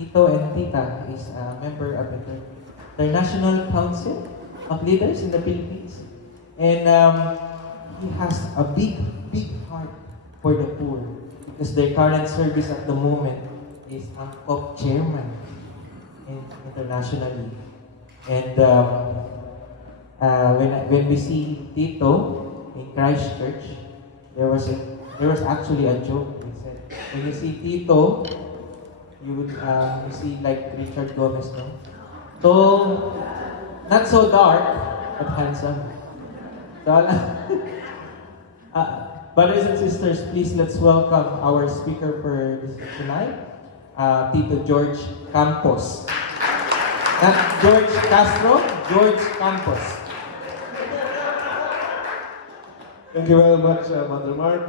Tito and Tita is a member of the International Council of Leaders in the Philippines. And he has a big heart for the poor because their current service at the moment is ANCOP chairman internationally. And when we see Tito in Christchurch, there was actually a joke. They said, when you see Tito, you see like Richard Gomez, no? Tall, not so dark, but handsome. So, brothers and sisters, please let's welcome our speaker for this tonight, Tito George Campos. Not George Castro, George Campos. Thank you very much, Mother Mark.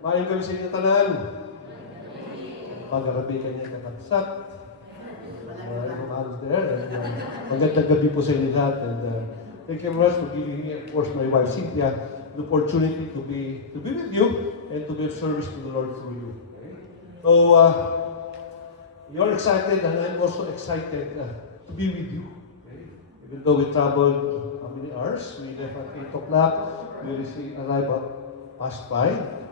Maayong kami sa inyo tanan. Pag-arabikan niya katagsat. Mahalos there. Magandang gabi po sa inyo lahat. And thank you very much for giving me, of course, my wife Cynthia, the opportunity to be with you and to be of service to the Lord through you. Okay? So, you're excited and I'm also excited to be with you. Okay? Even though we traveled how many hours? We left at 8 o'clock. We arrived at past 5.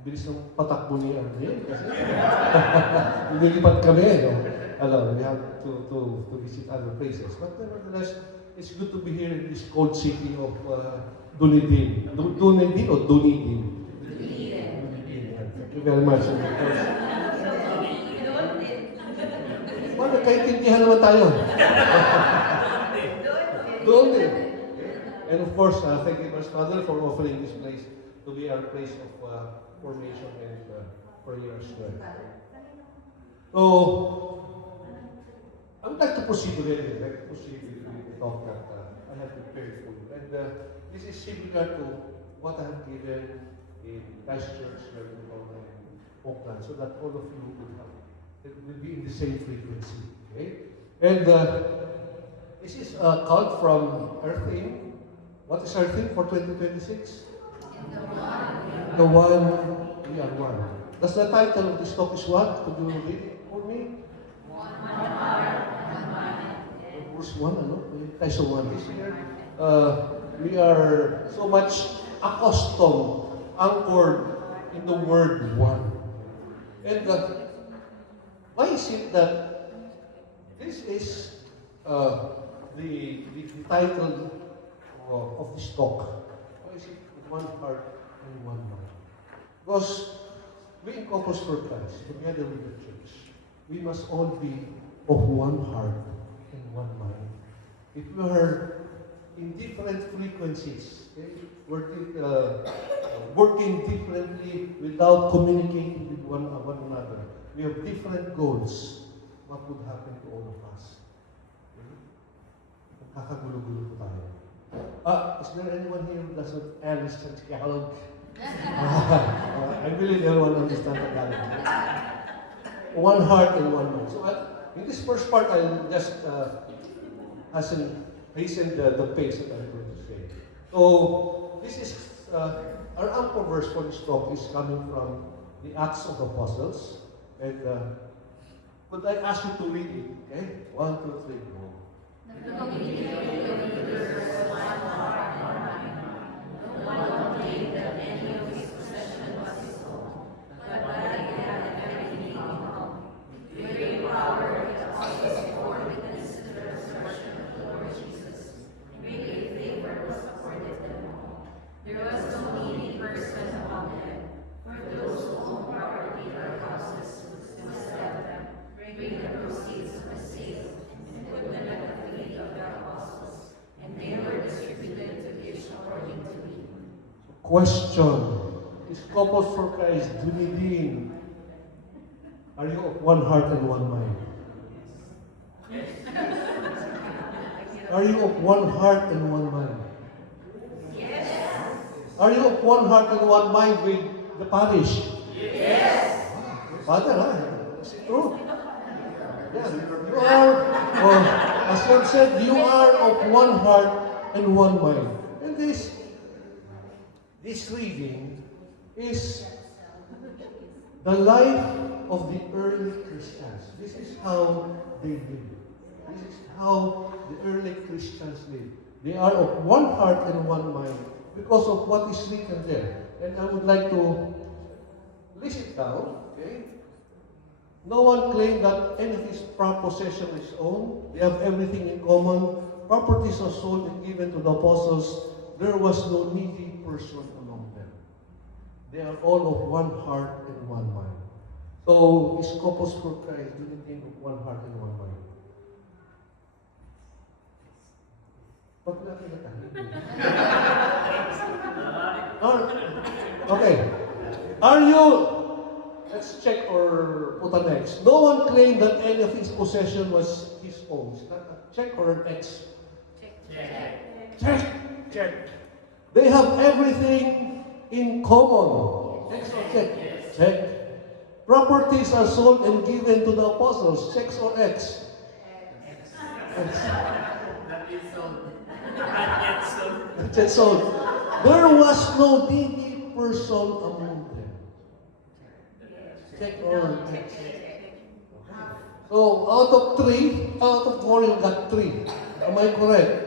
Bilis ng patakbo ni Arnel kasi lumilipad kami, no? We have to visit other places. But nevertheless, it's good to be here in this cold city of Dunedin. Dunedin or Dunedin? Dunedin. Thank you very much. Well, nagkaintindihan naman tayo. Dunedin. And of course, thank you, Pastor Father, for offering this place to be our place of formation and prayer as well. So, I would like to proceed already. I'd like to proceed with the talk that I have prepared for you. And this is similar to what I have given in Christchurch, Melbourne, and Auckland, so that all of you will be in the same frequency. Okay? And this is called from Earth Aim. What is our theme for 2026? The one, we are one. That's the title of this talk is what? Could you read it for me? Verse 1, ano? So 1 this year. We are so much accustomed, anchored in the word one. And why is it that this is the title of this talk? Why is it one heart and one mind? Because we in Corpus for Christ, together with the church, we must all be of one heart and one mind. If we are in different frequencies, okay, working differently without communicating with one another, we have different goals, what would happen to all of us? Okay? Kakagulo-gulo po tayo. Is there anyone here who doesn't understand Tagalog? I believe everyone understands Tagalog. One heart and one mind. So in this first part, I'll just hasten the pace that I'm going to say. So this is our anchor verse for this talk is coming from the Acts of the Apostles. And would I ask you to read it? Okay? 1, 2, 3, go. Question. Is Corpus for Christ, Dunedin, are you of one heart and one mind? Are you of one heart and one mind? Yes. Are you of one heart and one mind with the parish? Yes. Father, is it true? Yeah, you are, as God said, you are of one heart and one mind. And this reading is the life of the early Christians. This is how they lived. This is how the early Christians lived. They are of one heart and one mind because of what is written there. And I would like to list it down. Okay? No one claimed that any of his possession is own. They have everything in common. Properties are sold and given to the apostles. There was no needy person among them. They are all of one heart and one mind. So, is Corpus for Christ anything of one heart and one mind? Pag natin Okay. Are you, let's check or put an X. No one claimed that any of his possession was his own. Is that a check or an X? Check. Check. They have everything in common. X or check? Check. Properties are sold and given to the apostles. Checks or X? X. It's sold. There was no needy person among them. Check or X? So, out of 4, you got 3. Am I correct?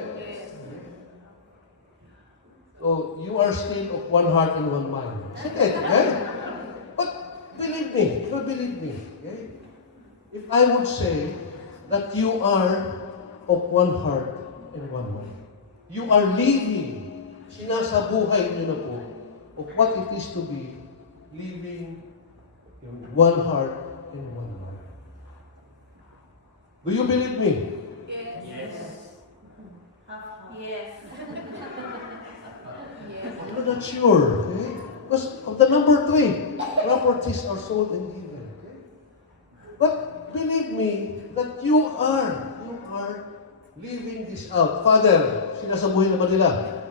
So, you are still of one heart and one mind. Sige, okay? But, believe me, okay? If I would say that you are of one heart and one mind, you are living, sinasabuhay niyo na po, of what it is to be living in one heart and one mind. Do you believe me? Yes. Yes. I'm not sure, okay? Because of the number 3, properties are sold and given, okay? But believe me that you are living this out. Father, sinasabuhay naman nila.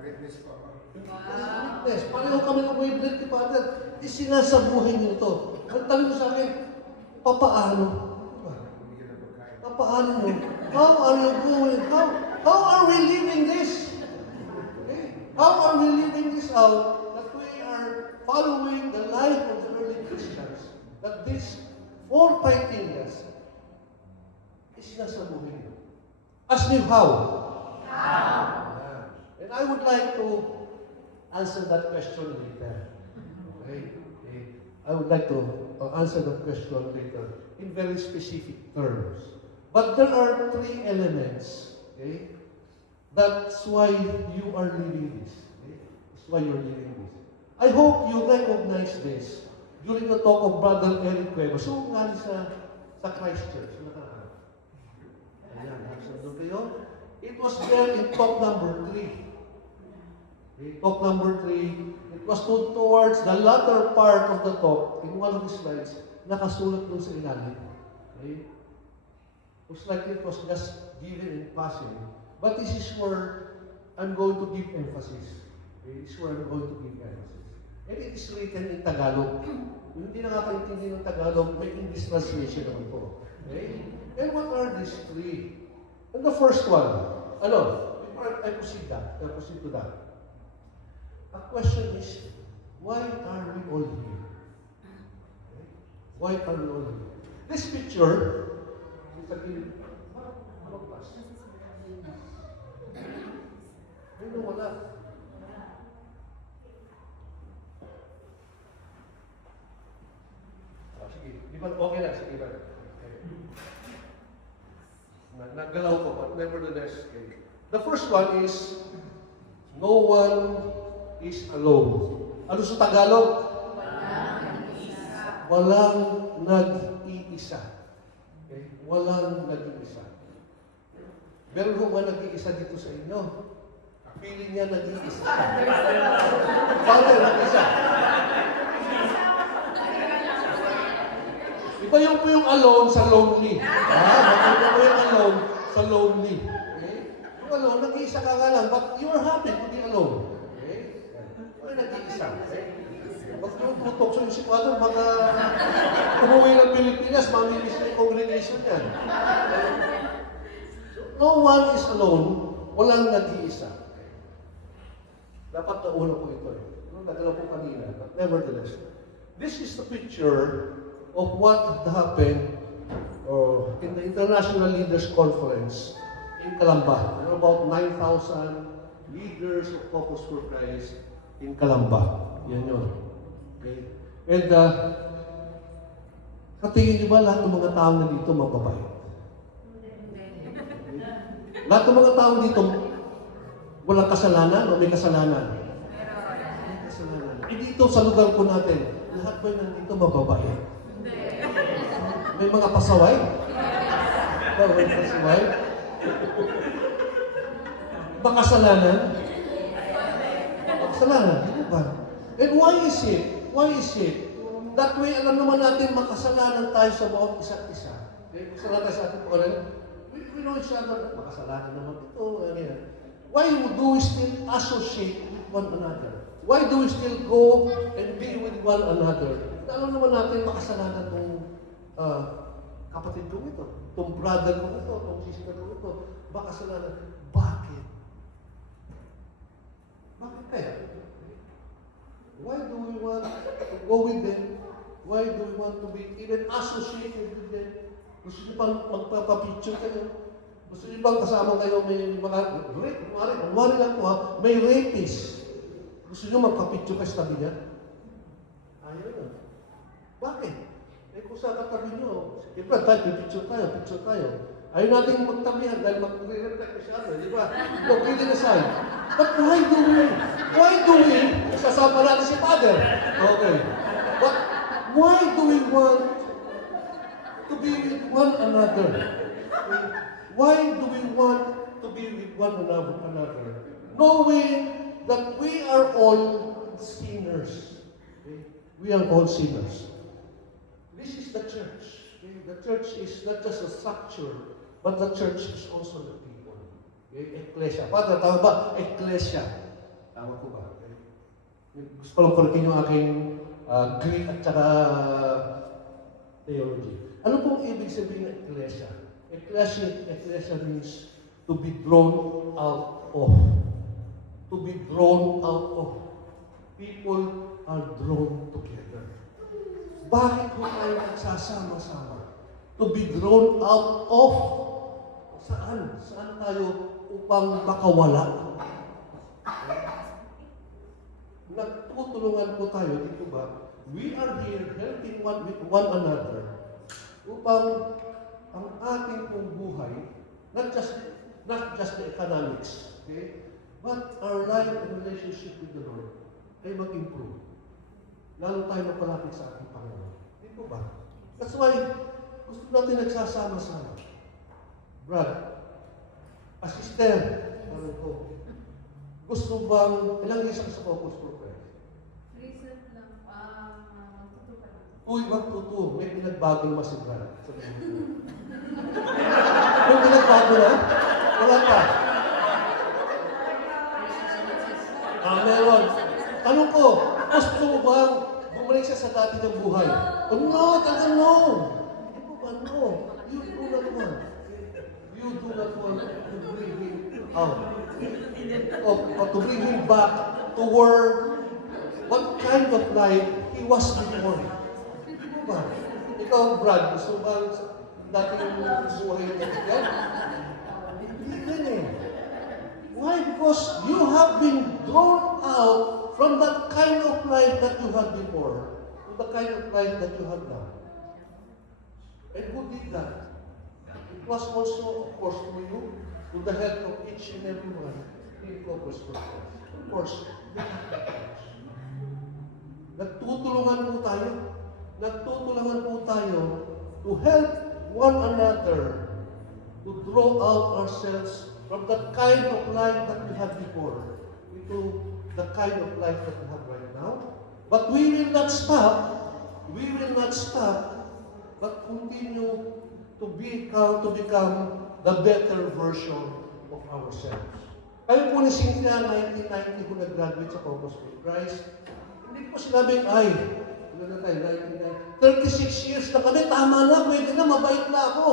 Witness po. Witness. Pareho kami ng witness ni Father. Sinasabuhay niyo ito. Ang tanong sa akin, papaano? Papaano mo? How are you going? How are we living this? Okay? How are we living this out that we are following the life of the early Christians? That these 4 criterias is sinasabuhay niyo. Ask me how. And I would like to answer that question later. Okay? I would like to answer that question later in very specific terms. But there are 3 elements. Okay? That's why you are living this. Okay? That's why you're living this. I hope you recognize this during the talk of Brother Eric Cuevas. So, nga sa Christchurch. Ayan, nandun kayo. It was there in talk number 3. Okay, talk number 3, it was towards the latter part of the talk, in one of the slides, nakasulat doon sa ilalim. Okay? Most likely it was just given in passing. But this is where I'm going to give emphasis. Okay? This is where I'm going to give emphasis. And it is written in Tagalog. Kung hindi nakakaintindi ng Tagalog, may English translation naman po. Okay? And what are these 3? And the first one, before I proceed to that. A question is, why are we all here? Okay? Why are we all here? This picture is a given. Ano wala? Sige, di ba okay na? Sige ba? Naggalaw ko, but nevertheless, okay. The first one is, no one is alone. Ano sa Tagalog? Walang nag-iisa. Okay? Walang nag-iisa. Meron ho ba nag-iisa dito sa inyo? Feeling niya nag-iisa. Father, nag-iisa. Iba yung po yung alone sa lonely. Iba po yung alone sa lonely. Okay? Yung alone, nag-iisa ka nga lang, but you are happy to be alone. Okay? Wala nag-iisa. Okay? Pag yung putok sa si Father, mga umuwi ng Pilipinas, mamimiss na yung congregation yan. No one is alone, walang nag-iisa. Dapat nauna po ito eh. Nagdala po kanina, but nevertheless, this is the picture of what happened in the International Leaders Conference in Calamba. There are about 9,000 leaders of Focus for Christ in Calamba. Yan yun. Okay? And sa tingin niyo ba lahat ng mga tao na dito mababait? Lahat ng mga tao dito walang kasalanan o may kasalanan? May kasalanan. Eh dito sa lugar po natin, lahat ba nandito mababait? May mga pasaway? May pasaway? Makasalanan? Makasalanan, di ba? And why is it? Why is it? That way, alam naman natin makasalanan tayo sa bawat isa't isa. Okay? Kasalanan tayo sa ating pangalan. We know each other. Makasalanan naman ito. Ano yan. Why do we still associate with one another? Why do we still go and be with one another? Alam naman natin makasalanan ng kapatid ko ito, itong brother ko ito, itong sister ko ito. Makasalanan. Bakit? Bakit kaya? Why do we want to go with them? Why do we want to be even associated with them? Gusto niyo pang magpapapicture kayo? Gusto niyo bang kasama kayo may mga rape? Kunwari lang po ha, may rapist. Gusto niyo magpapicture kayo sa tabi niya? Ayaw na. Bakit? Eh kung sa katabi niyo, siyempre tayo, picture tayo. Ayaw natin magtabihan dahil mag-reflect na siya, di ba? No, kidding aside. But why do we, sasama natin si Father? Okay. But why do we want to be with one another? Why do we want to be with one another? Knowing that we are all sinners. Okay? We are all sinners. This is the church. Okay? The church is not just a structure, but the church is also the people. Okay? Ecclesia. Father, tama ba? Ecclesia. Tama po ba? Okay? Gusto ko lang kulitin yung aking Greek at saka theology. Ano pong ibig sabihin ng ecclesia? Ecclesia means to be drawn out of. To be drawn out of. People are drawn together. Bakit po tayo nagsasama-sama? To be drawn out of. Saan? Saan tayo upang makawala? Nagtutulungan po tayo dito ba? We are here helping one with one another upang ang ating pong buhay, not just the economics, okay? But our life and relationship with the Lord ay mag-improve. Lalo tayo mapalapit sa ating Panginoon. Di po ba? That's why gusto natin nagsasama-sama. Brad, sister, ano ko? Gusto bang, ilang years ako sa Focus for Christ? Recent lang, magtuto pa lang. Uy, magtuto. May pinagbagong mas si Brad. Sabihin mo. May pinagbago na? Wala pa. Meron. Tanong ko, gusto mo bang bumalik siya sa dati ng buhay? Oh, no, talaga no. Hindi po ba, no. You do not want. You do not want to bring him out. Or to bring him back to where, what kind of life he was before. Hindi po ba? Ikaw, Brad, gusto ba dating buhay niya yan? Hindi din eh. Why? Because you have been drawn out from that kind of life that you had before to the kind of life that you have now. And who did that? It was also, of course, to you, to the help of each and every one in Focus for Christ. Of course, the Catholic Church. Nagtutulungan po tayo. Nagtutulungan po tayo to help one another to draw out ourselves from that kind of life that we had before into the kind of life that we have right now. But we will not stop. We will not stop, but continue to become the better version of ourselves. Kaya po ni Cynthia, 1990 ko nag-graduate sa Focus for Christ. Hindi ko sinabing, ay, ilan na tayo, 1990, 36 years na kami, tama na, pwede na, mabait na ako.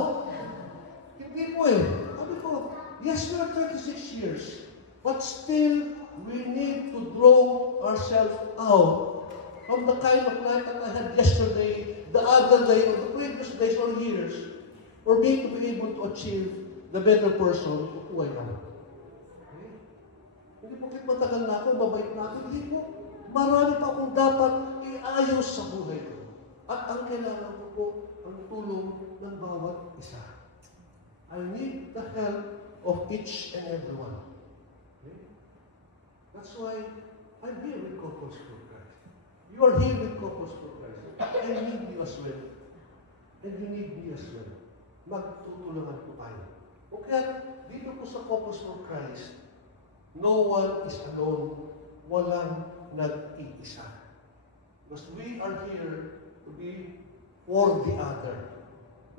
Hindi po eh. Sabi ko, yes, we are 36 years, but still, we need to draw ourselves out from the kind of life that I had yesterday the other day, or the previous days or years, for me to be able to achieve the better person who I am. Okay? Hindi po kahit matagal na ako, mabait na ako, hindi po. Marami pa akong dapat iayos sa buhay ko. At ang kailangan ko po, ang tulong ng bawat isa. I need the help of each and every one. Okay? That's why I'm here with Couples for Christ. You are here with Couples for Christ. I need you as well. And you need me as well. Magtutulungan po tayo. O kaya, dito po sa Couples for Christ, no one is alone. Walang nag-iisa. Because we are here to be for the other.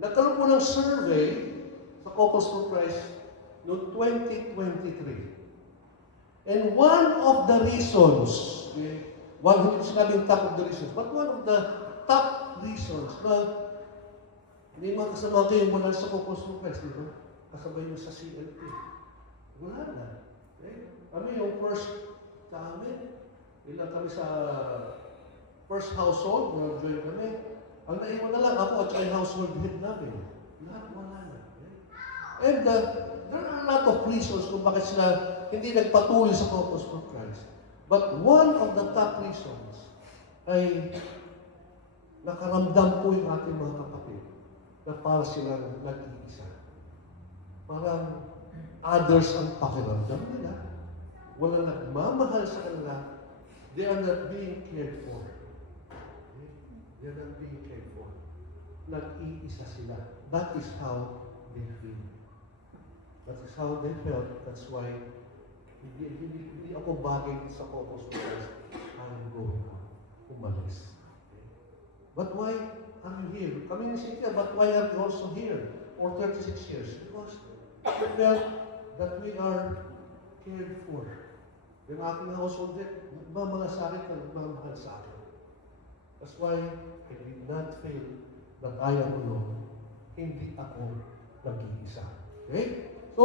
Nagkaroon po ng survey sa Couples for Christ noong 2023. And one of the reasons, okay, hindi ko sinabing top of the reasons, but one of the top reasons na hindi mga kasama kayo wala sa Couples for Christ, di ba? Kasabay nyo sa CLP. Wala na. Okay? Kami yung first sa amin, ilang kami sa first household, join kami. Ang naiwan na lang ako at yung household head namin. Lahat wala na. Okay? And there are a lot of reasons kung bakit sila hindi nagpatuloy sa Couples for Christ. But one of the top reasons ay nakaramdam po yung ating mga kapatid na para silang nag-iisa. Parang others ang pakiramdam nila. Walang nagmamahal sa kanila. They are not being cared for. Okay? They are not being cared for. Nag-iisa sila. That is how they feel. That is how they felt. That's why hindi ako bagay sa Couples for Christ. I'm going to umalis. Okay? But why are you here? Kami ni Cynthia, but why are you also here for 36 years? Because we felt that we are cared for. Yung aking household din, nagmamahal sa akin, nagmamahal sa akin. That's why I did not feel that I am alone. Hindi ako nag-iisa. Okay? So,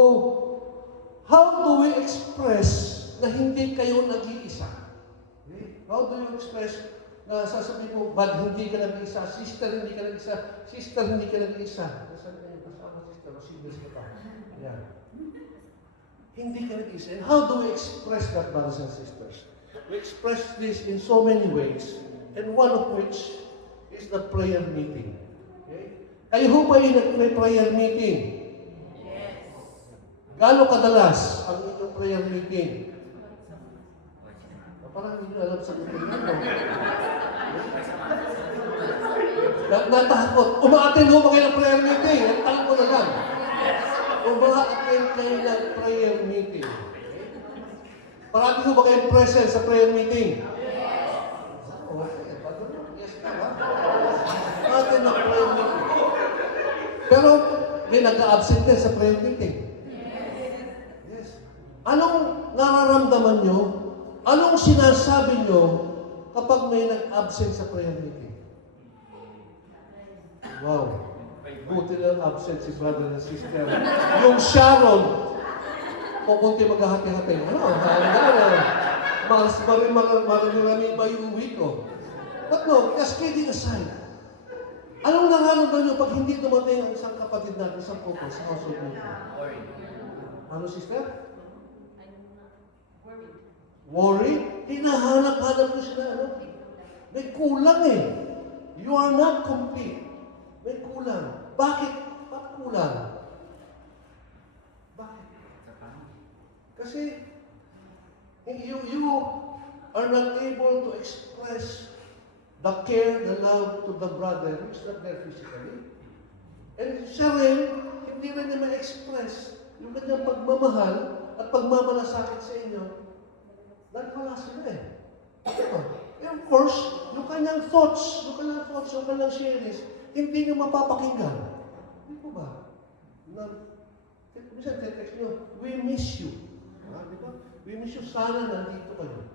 how do we express na hindi kayo nag-iisa? Okay? How do you express na sasabihin mo, bad, hindi ka nag-iisa, sister, hindi ka nag-iisa, sister, hindi ka nag-iisa. Kasama sister, masibis ka pa. Yan. Hindi ka nag-iisa. And how do we express that, brothers and sisters? We express this in so many ways, and one of which is the prayer meeting. Okay? Kayo ho ba yung nag-prayer meeting? Yes. Gaano kadalas ang inyong prayer meeting? Parang hindi alam sa meeting nyo. Natakot. Umaatin ho ba kayo ng prayer meeting? Ang tanong ko na lang. Umaatin kayo ng prayer meeting. Parati ho ba kayong present sa prayer meeting? Yes. Yes ka ba? Umaatin ng prayer meeting. Pero may nag-a-absent din sa prayer meeting. Yes. Anong nararamdaman nyo? Anong sinasabi nyo kapag may nag-absent sa prayer meeting? Wow. Buti lang absent si brother and sister. Yung Sharon, pupunti maghahati-hati. Ano? Mas marami ba yung uwi ko? But no, cascading aside. Anong nararamdaman nyo pag hindi dumating ang isang kapatid natin, isang couple sa household meeting? Ano, sister? Worry? Hinahanap-hanap nyo sila, ano? May kulang eh. You are not complete. May kulang. Bakit? Bakit kulang? Bakit? Kasi you are not able to express the care, the love to the brother who is not there physically. And siya rin, hindi rin niya ma-express yung kanyang pagmamahal at pagmamalasakit sa inyo. Dahil wala sila eh. And of course, yung kanyang thoughts, yung kanyang sharings, hindi nyo mapapakinggan. Hindi po ba? Minsan, text nyo, we miss you. Di ba? We miss you. Sana nandito kayo.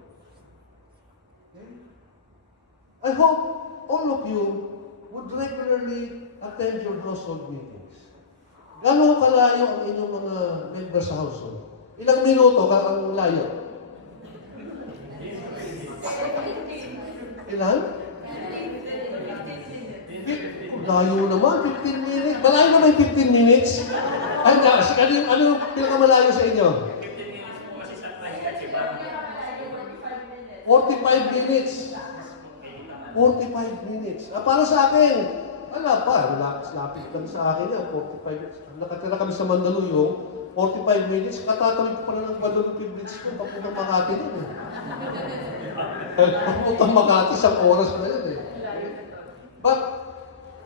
Okay? I hope all of you would regularly attend your household meetings. Gano'ng kalayo ang inyong mga members sa household? Ilang minuto ka ang layo? Ilan? 15 Layo naman, 15 minutes. Malayo naman yung 15 minutes. Ay, ano yung pinakamalayo sa inyo? 45 minutes. 45 minutes. Para sa akin, wala pa. Lapit lang sa akin yan. 45 minutes. Nakatira kami sa Mandaluyong, 45 minutes. Katatawid ko pa na ng Guadalupe Bridge ko. Papuntang Makati din eh. Papuntang Makati, isang oras na yun eh. But,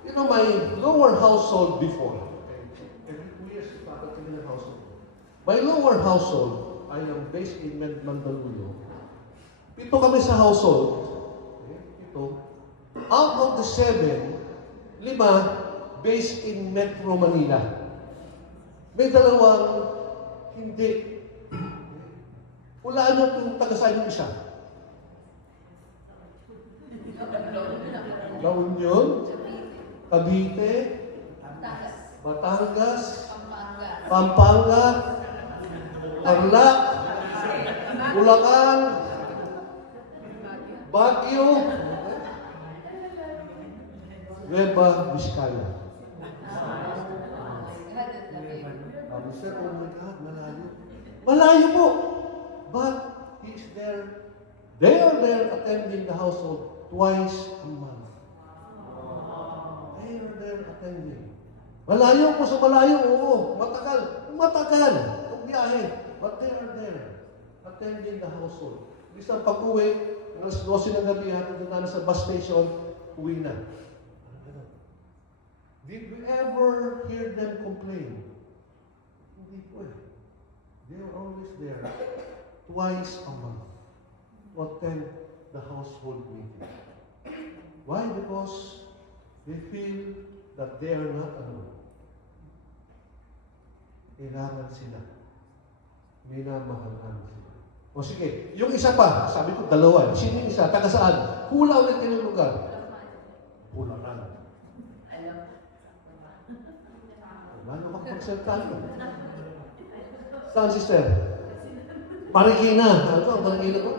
you know, my lower household before, every 2 years, papatingin ng household. My lower household, I am based in Mandaluyong. 7 kami sa household. Okay, 7. Out of the 7, 5 based in Metro Manila. May 2 hindi. Hulaan nyo kung taga-saan yung isa. La Union, Cavite, Batangas, Pampanga, Tarlac, Bulacan, Baguio, Nueva Vizcaya. Sabi sir, oh my God, malayo. Malayo po. But he's there. They are there attending the household twice a month. They are there attending. Malayo po sa malayo, oo. Matagal. Matagal. Kung biyahe. But they are there attending the household. Isang pag-uwi, alas 12 ng gabi, hatid na namin sa bus station, uwi na. Did we ever hear them complain? Hindi po eh. They are always there, twice a month, to attend the household meeting. Why? Because they feel that they are not alone. Kailangan sila. Minamahalan sila. O sige, yung isa pa, sabi ko 2. Sino yung isa? Taga saan? Hula ulit yung lugar. Bulacan. Lalo makapagsalita nyo. Saan, sister? Marikina. Ano? Marikina ko?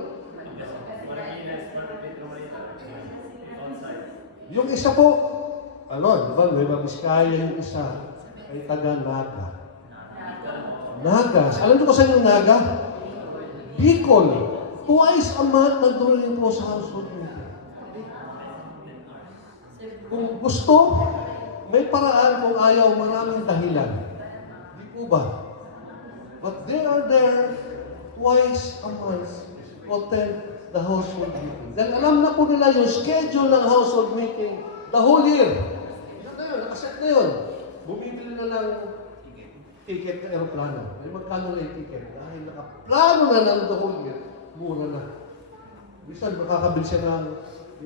Yung isa po, ano, diba, Nueva Vizcaya yung isa, ay taga Naga. Naga. Alam nyo ko saan yung Naga? Bicol. Twice a month, nandun rin po sa household meeting. Kung gusto, may paraan. Kung ayaw, maraming dahilan. Di po ba? But they are there twice a month to attend the household meeting. Then alam na po nila yung schedule ng household meeting the whole year. Yan na yun, nakaset na yun. Bumibili na lang ticket na aeroplano. Ay magkano na yung ticket? Dahil nakaplano na ng the whole year, mura na. Bisan makakabili siya ng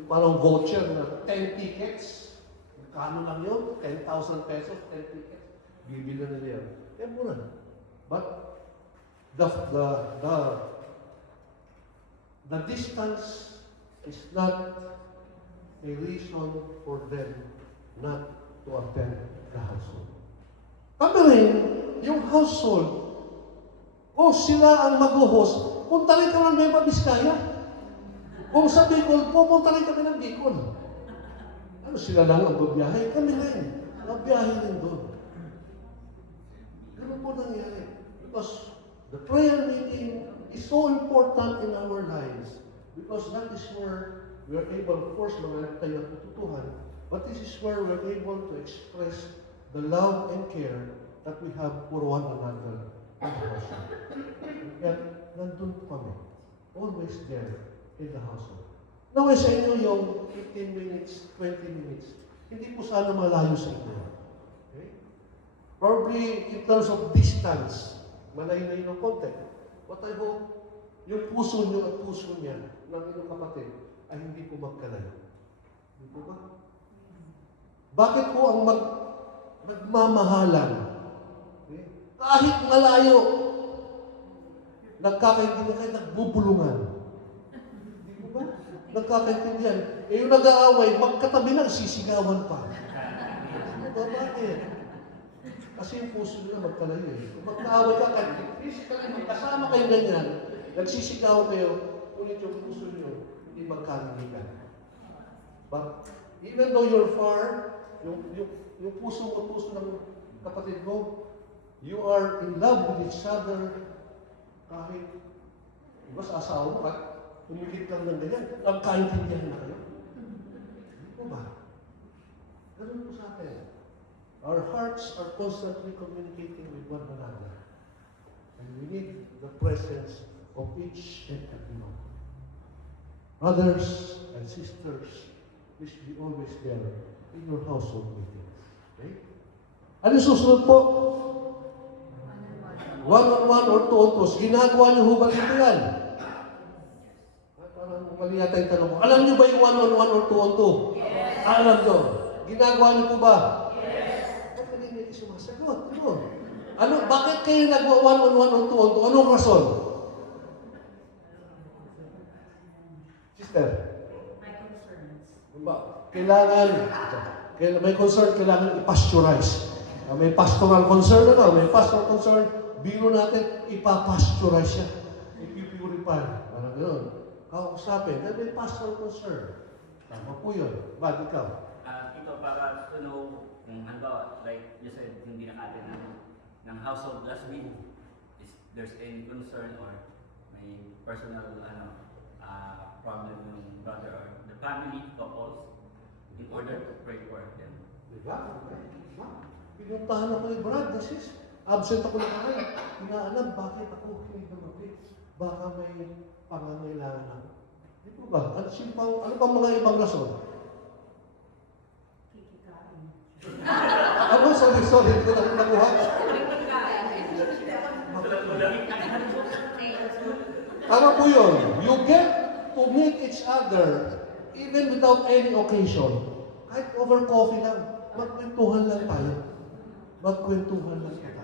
parang voucher na 10 tickets. Magkano lang yun? 10,000 pesos, 10 tickets. Bibili na nila yun. Eh, mura na. But the distance is not a reason for them not to attend the household. Kami rin, yung household, kung sila ang mag-host, punta rin kami ng Nueva Vizcaya. Kung sa Bicol, pupunta rin kami ng Bicol. Ano sila lang ang babiyahe? Kami rin. Babiyahe rin doon. Ganun po nangyari. Because the prayer meeting is so important in our lives. Because that is where we are able, of course, mga tayo natutuhan, but this is where we are able to express the love and care that we have for one another in the household. Kaya nandun po kami. Always there in the household. Naway sa inyo yung 15 minutes, 20 minutes, hindi po sana malayo sa inyo. Okay? Probably in terms of distance, malayo-layo ng konti. But I hope yung puso nyo at puso niya ng inyong kapatid ay hindi po magkalayo. Hindi po ba? Bakit po ang nagmamahalan? Okay? Kahit malayo, nagkakaintindihan kayo, nagbubulungan. Hindi po ba? Nagkakaintindihan. Eh yung nag-aaway, magkatabi na, sisigawan pa. Hindi ba? Bakit? Kasi yung puso nila magkalayo eh. Kung magkaaway ka, kahit physically magkasama kayo ganyan, nagsisigaw kayo, ngunit yung puso nyo, hindi magkalimutan. But even though you're far, yung puso at puso ng kapatid mo, you are in love with each other kahit, diba sa asawa mo, kahit umikit lang ng ganyan, nagkaintindihan na kayo. Hindi po ba? Ganun po sa atin. Our hearts are constantly communicating with one another. And we need the presence of each and every one. Brothers and sisters, please be always there in your household meetings. Okay? Ano susunod po? One-on-one or two-on-two. Ginagawa niyo ho ba dito yan? Parang mali yata yung tanong ko. Alam niyo ba yung one-on-one or two-on-two? Yes. Alam niyo. Ginagawa niyo po ba? Yes. Bakit hindi niyo sumasagot? Ano? Bakit kayo nagawa one-on-one or two-on-two? Anong rason? Sister? My concerns. Kailangan, may concern, kailangan i-pasteurize. May pastoral concern na, may pastoral concern, biro natin, ipapasteurize siya. Ipipurify. Parang gano'n. Kakausapin, dahil may pastoral concern. Tama po yun. Ba't ikaw? Ito para to know kung halimbawa, like you said, hindi nakatin ng household dustbin, is there's any concern or may personal problem ng brother or the family couples in order to pray for them. Diba? Pinuntahan ako ni Brad, sis. Absent ako na kaya. Inaalam, bakit ako hindi dumating? Baka may pangangailangan ako. Di po ba? Ano pang mga ibang rason? Kikikain. Ano? Sorry. Hindi ko na nakuha. Tama po yun. You get to meet each other even without any occasion. Kahit over coffee lang. Magkwentuhan lang tayo. Magkwentuhan lang tayo.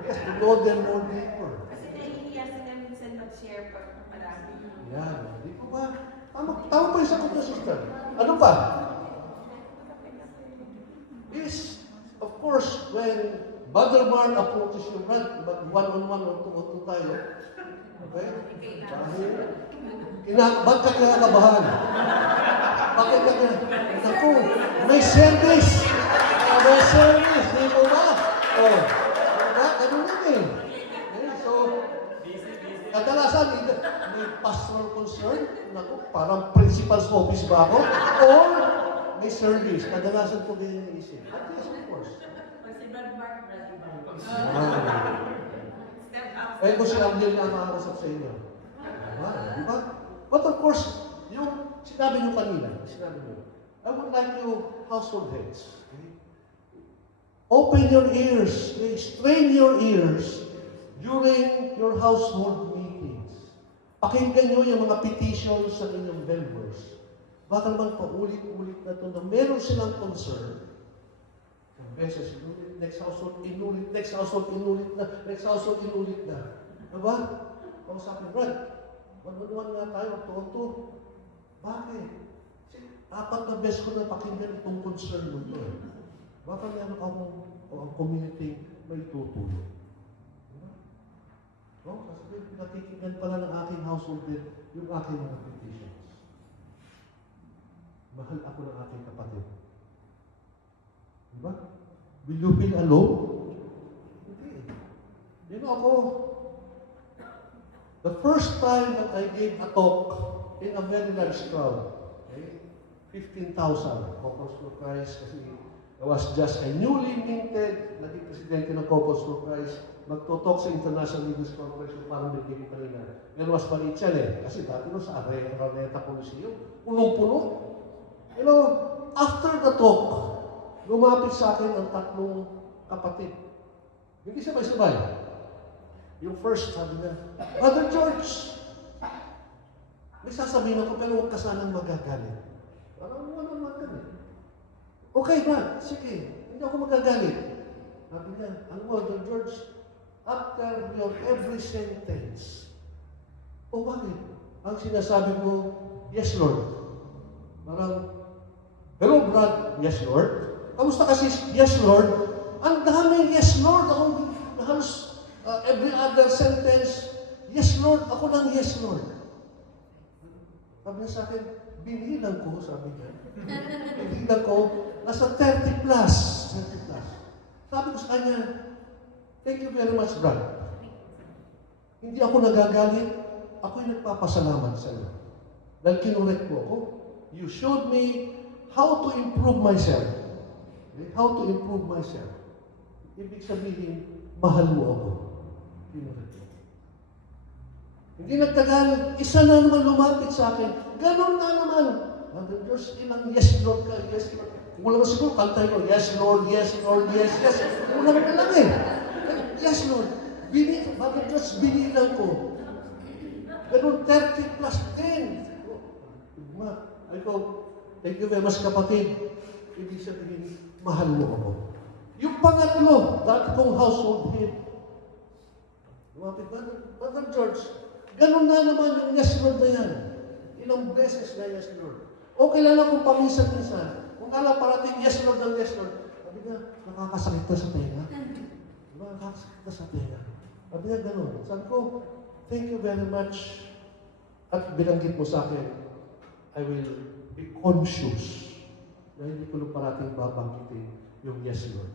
Yes, to know them more deeper. Kasi nahihiya sila minsan mag-share pag marami. Yan. Di po ba? Tama pa yung sagot na sister. Ano pa? Is, of course, when Brother Mark approaches you, Brad, one-on-one or two-on-two tayo. Okay? Ba't ka kinakabahan? Bakit ka kinakabahan? Naku, may service! May service! Di mo ba? Oh. Diba? Ganun yun eh. Okay, so, kadalasan, may pastoral concern. Naku, parang principal's office ba ako? Or may service. Kadalasan po ganyan yung isip. At yes, of course. Kasi Brad Mark, Step up. Eh, kung si Abdel na makakasap sa inyo. Diba? But of course, yung sinabi nyo kanina, I would like you, household heads, okay? Open your ears, okay? Strain your ears during your household meetings. Pakinggan nyo yung mga petitions sa inyong members. Baka naman paulit-ulit na ito na meron silang concern. Ang beses, inulit, next household, inulit, next household, inulit na, next household, inulit na. Diba? Kausapin, Brad, one-on-one nga tayo, to. Bakit? Kasi 4 na beses ko na pakinggan itong concern mo ito. Baka meron akong ang community may tutulong. Diba? No? Kasi nakikinggan pala ng aking household din yung aking mga petitions. Mahal ako ng aking kapatid. Diba? Will you feel alone? Hindi. You know ako, the first time that I gave a talk in a very large crowd, okay, 15,000, Couples for Christ, kasi I was just a newly minted, naging presidente ng Couples for Christ, magtutok sa International Leaders Conference yung parang bigyan kanina. Pero mas maliit yan eh, kasi dati no sa Araneta Coliseum, punong-puno. You know, after the talk, lumapit sa akin ang 3 kapatid. Hindi sabay-sabay. Yung first, sabi na, Brother George, may sasabihin ako, pero huwag ka sanang magagalit. Parang wala magalit. Okay, Brad, sige, hindi ako magagalit. Sabi niya, ano mo, Brother George, after your every sentence, o bakit? Ang sinasabi mo, yes, Lord. Parang, hello, Brad, yes, Lord. Kamusta kasi, yes, Lord? Ang dami, yes, Lord. Ako, halos, every other sentence, yes, Lord. Ako lang, yes, Lord. Sabi niya sa akin, Binilang ko, sabi niya. Binilang ko, nasa 30 plus. 30 plus. Sabi ko sa kanya, thank you very much, Brad. Hindi ako nagagalit. Ako'y nagpapasalamat sa iyo. Dahil kinurek mo ako. You showed me how to improve myself. Okay? How to improve myself. Ibig sabihin, mahal mo ako. Kinurek mo. Hindi nagtagal, isa na naman lumapit sa akin. Ganon na naman. Mother Diyos, ilang yes, Lord ka, yes, Lord. Wala na siguro, kantay mo, yes, Lord, yes, Lord, yes, yes. Wala na lang eh. Yes, Lord. Mother Diyos, binilang ko. Ganon, 30 plus 10. Ay ko, thank you very much, kapatid. Ibig sabihin, mahal mo ako. Yung pangatlo, dati kong household head. Lumapit, Mother George, ganun na naman yung yes, Lord na yan. Ilang beses na yes, Lord. Okay lang kung paminsan-minsan. Kung alam parating yes, Lord ng yes, Lord. Sabi niya, nakakasakit na sa tenga. Diba, nakakasakit na sa tenga. Sabi niya, ganun. Sabi ko, thank you very much. At binanggit mo sa akin, I will be conscious na hindi ko lang parating babanggitin yung yes, Lord.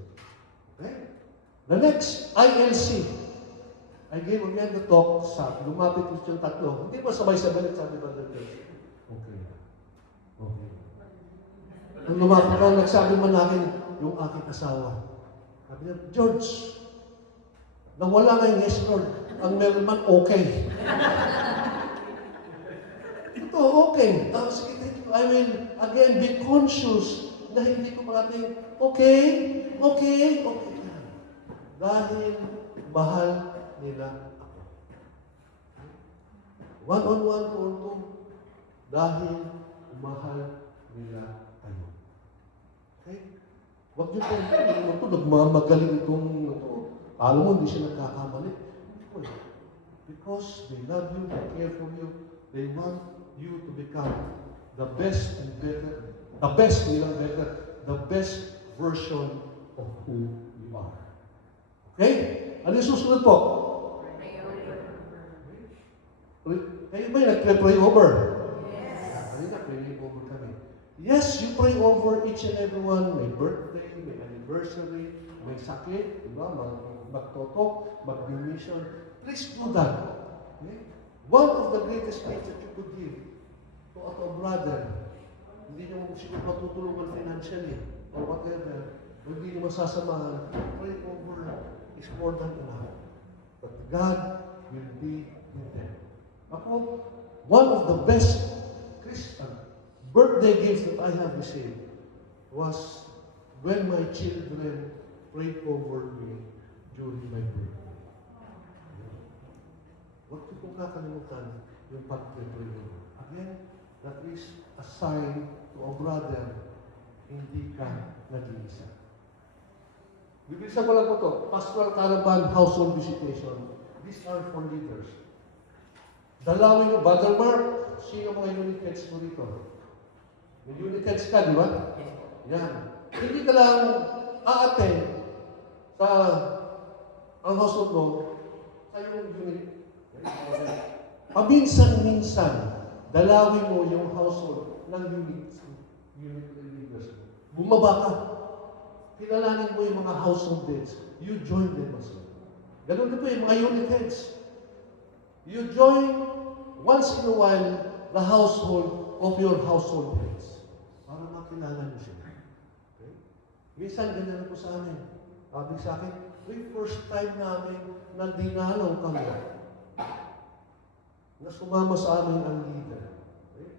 Okay? The next, ILC. I gave again the talk sa lumapit ko yung tatlo. Hindi ba sabay-sabay sabi ba ng Diyos? Okay. Okay. Nung lumapit ko, nagsabi man namin yung aking asawa. Sabi niya, George, nawala nga yung yes, Lord. Ang meron man, okay. Ito, okay. Sige, thank you. I will again be conscious na hindi ko parating, okay. Dahil mahal nila ako. One-on-one to dahil mahal nila kayo. Okay? Huwag niyo po, nagmamagaling itong ito. Alam mo, hindi siya nagkakamali. Because they love you, they care for you, they want you to become the best and better, the best version of who you are. Okay? Ano yung susunod po? Kayo ba yung nagpre-pray over? Yes. Ano na, pray over kami. Yes, you pray over each and every one. May birthday, may anniversary, may sakit, diba? Magtotok, mag-mission. Please do that. Okay? One of the greatest things that you could give to a brother, hindi nyo siguro matutulungan financially or whatever, hindi nyo masasamahan, pray over is more than enough. But God will be with them. Ako, one of the best Christian birthday gifts that I have received was when my children prayed over me during my birthday. Huwag ko kong kakalimutan yung pag-pray over. Again, that is a sign to a brother, hindi ka nag-iisa. Bibilisan ko lang po ito. Pastoral Caravan Household Visitation. These are for leaders. Dalawin mo, Brother Mark, sino mga unit heads mo dito? May unit heads ka, di ba? Yan. Hindi ka lang a-attend sa ang household mo sa iyong unit. Paminsan-minsan, dalawin mo yung household ng unit leaders mo. Bumaba ka. Kilalanin mo yung mga household heads. You join them as well. Ganun din po yung mga unit heads. You join once in a while the household of your household heads. Para makilala niyo siya. Okay? Minsan ganyan po sa amin. Sabi sa akin, first time namin na dinalaw kami na sumama sa amin ang leader. Okay?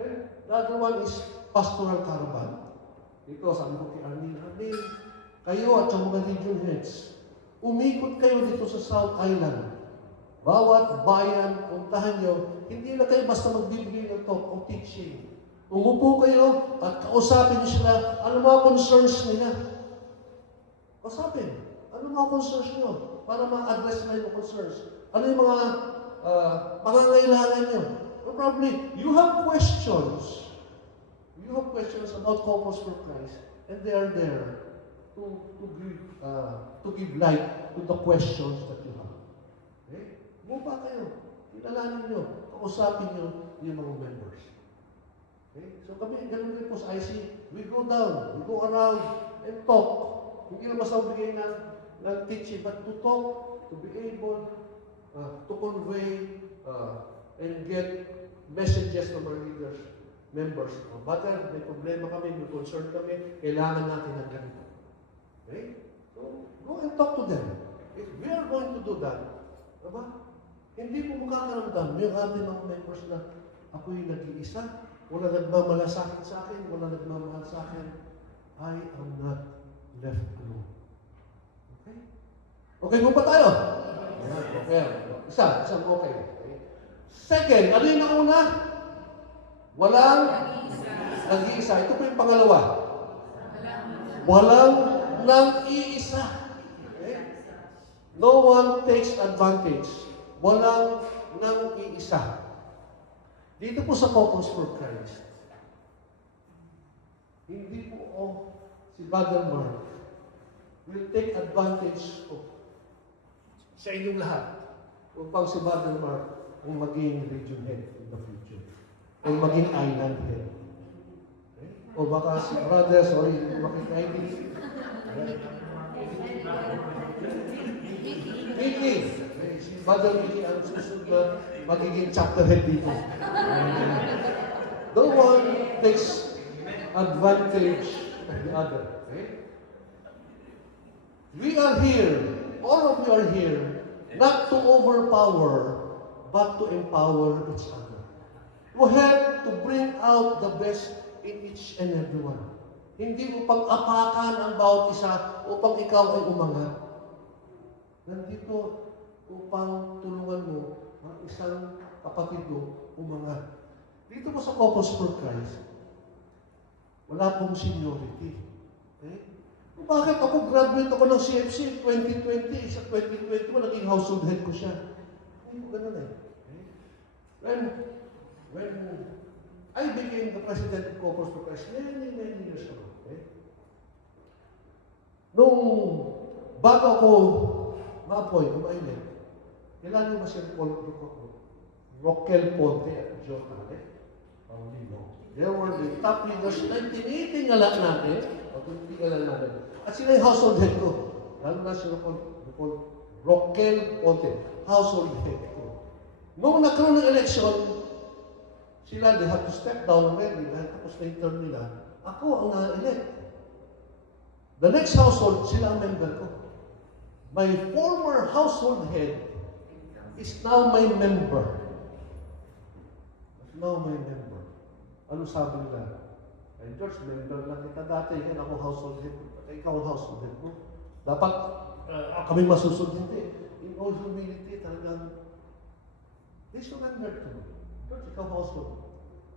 And the other one is Pastoral Caravan. Ito, sabi ko kay Armin, kayo at sa mga region heads, umikot kayo dito sa South Island. Bawat bayan, puntahan nyo, hindi na kayo basta magbibigay ng talk o teaching. Umupo kayo at kausapin nyo sila, ano mga concerns nila. Kausapin, ano mga concerns nyo para ma-address na yung concerns. Ano yung mga pangangailangan nyo. So probably, you have questions. You have questions about Couples for Christ, and they are there to give light to the questions that you have. Okay? Bumaba kayo. Kilalanin nyo. Kausapin nyo yung mga members. Okay? So kami, ganun rin po sa IC. We go down, we go around, and talk. Hindi lang basta bigay ng teaching, but to talk, to be able to convey and get messages from our leaders, members. Brother, may problema kami, may concern kami, kailangan natin ng ganito. Okay? So, go and talk to them. If we are going to do that, diba? Hindi mo makakaramdam yung ating mga members na ako'y nag-iisa, wala nagmamalasakit sa akin, wala nagmamahal sa akin. I am not left alone. Okay? Okay mo pa tayo? Ayan, okay. Isang okay. Second, ano yung nauna? Walang nag-iisa. Ito po yung pangalawa. Walang nang-iisa. Okay? No one takes advantage. Walang nang-iisa. Dito po sa Focus for Christ, hindi po si Brother Mark will take advantage of sa inyong lahat upang si Brother Mark ang maging region head in the future. Ang maging island head. Okay? O baka si Brother, sorry, makikaintindi. Mickey. Si Brother Mickey ang susunod na magiging chapter head dito. No one takes advantage of the other. Okay? We are here, all of you are here, not to overpower, but to empower each other. To help to bring out the best in each and every one. Hindi upang apakan ang bawat isa, upang ikaw ay umangat. Nandito upang tulungan mo ang isang kapatid mo umangat. Dito po sa Focus for Christ, wala pong seniority. Okay? Bakit ako graduate ako ng CFC 2020, sa 2021 naging household head ko siya. Hindi ko ganun eh. Okay? When I became the president of Focus for Christ many years ago, okay? Nung bago ako ma-appoint, ma-elect, kailan mo ba si Roquel Ponte at John Ale? Paulino. They were the top leaders na tinitingala natin, o tinitingala natin. At sila yung household head ko. Lalo na si Roquel Ponte, household head ko. Noong nagkaroon ng election, sila, they have to step down already dahil tapos na yung term nila. Ako ang na-elect. The next household, sila ang member ko. My former household head is now my member. Now my member. Ano sabi nila? Ay, George, member lang kita dati. Yan ako household head. Ikaw ang household head mo. Dapat kami masusunod. Hindi. In all humility, talagang they surrender to me. George, ikaw household.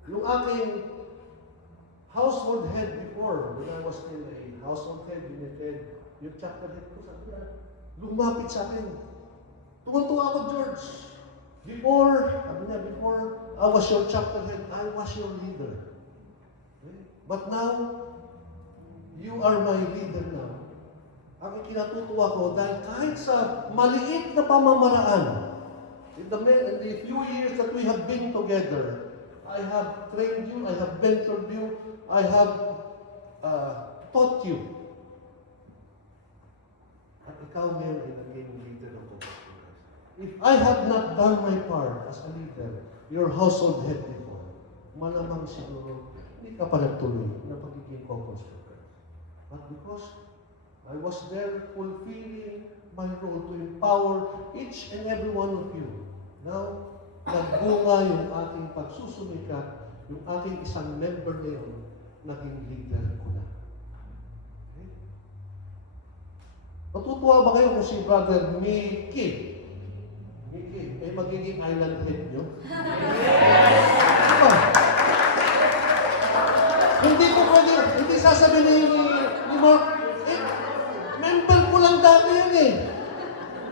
Yung aking household head before, when I was still a household head, unit head, yung chapter head ko, sabi niya, lumapit sa akin. Tuwan-tuwa ako, George. Before I was your chapter head, I was your leader. Okay? But now, you are my leader now. Ang ikinatutuwa ko dahil kahit sa maliit na pamamaraan, in the few years that we have been together, I have trained you, I have mentored you, I have taught you. At ikaw ngayon ay naging leader ng Focus for Christ. If I have not done my part as a leader, your household head before, malamang siguro, hindi ka pa nagtuloy na pagiging Focus for Christ. But because I was there fulfilling my role to empower each and every one of you. Now, nagbunga yung ating pagsusumikap, yung ating isang member ngayon, naging leader ko na. Okay? Matutuwa ba kayo kung si Brother Mickey ay magiging island head nyo? Diba? Hindi ko pwede, hindi sasabihin ni Mark, member ko lang dati yan eh.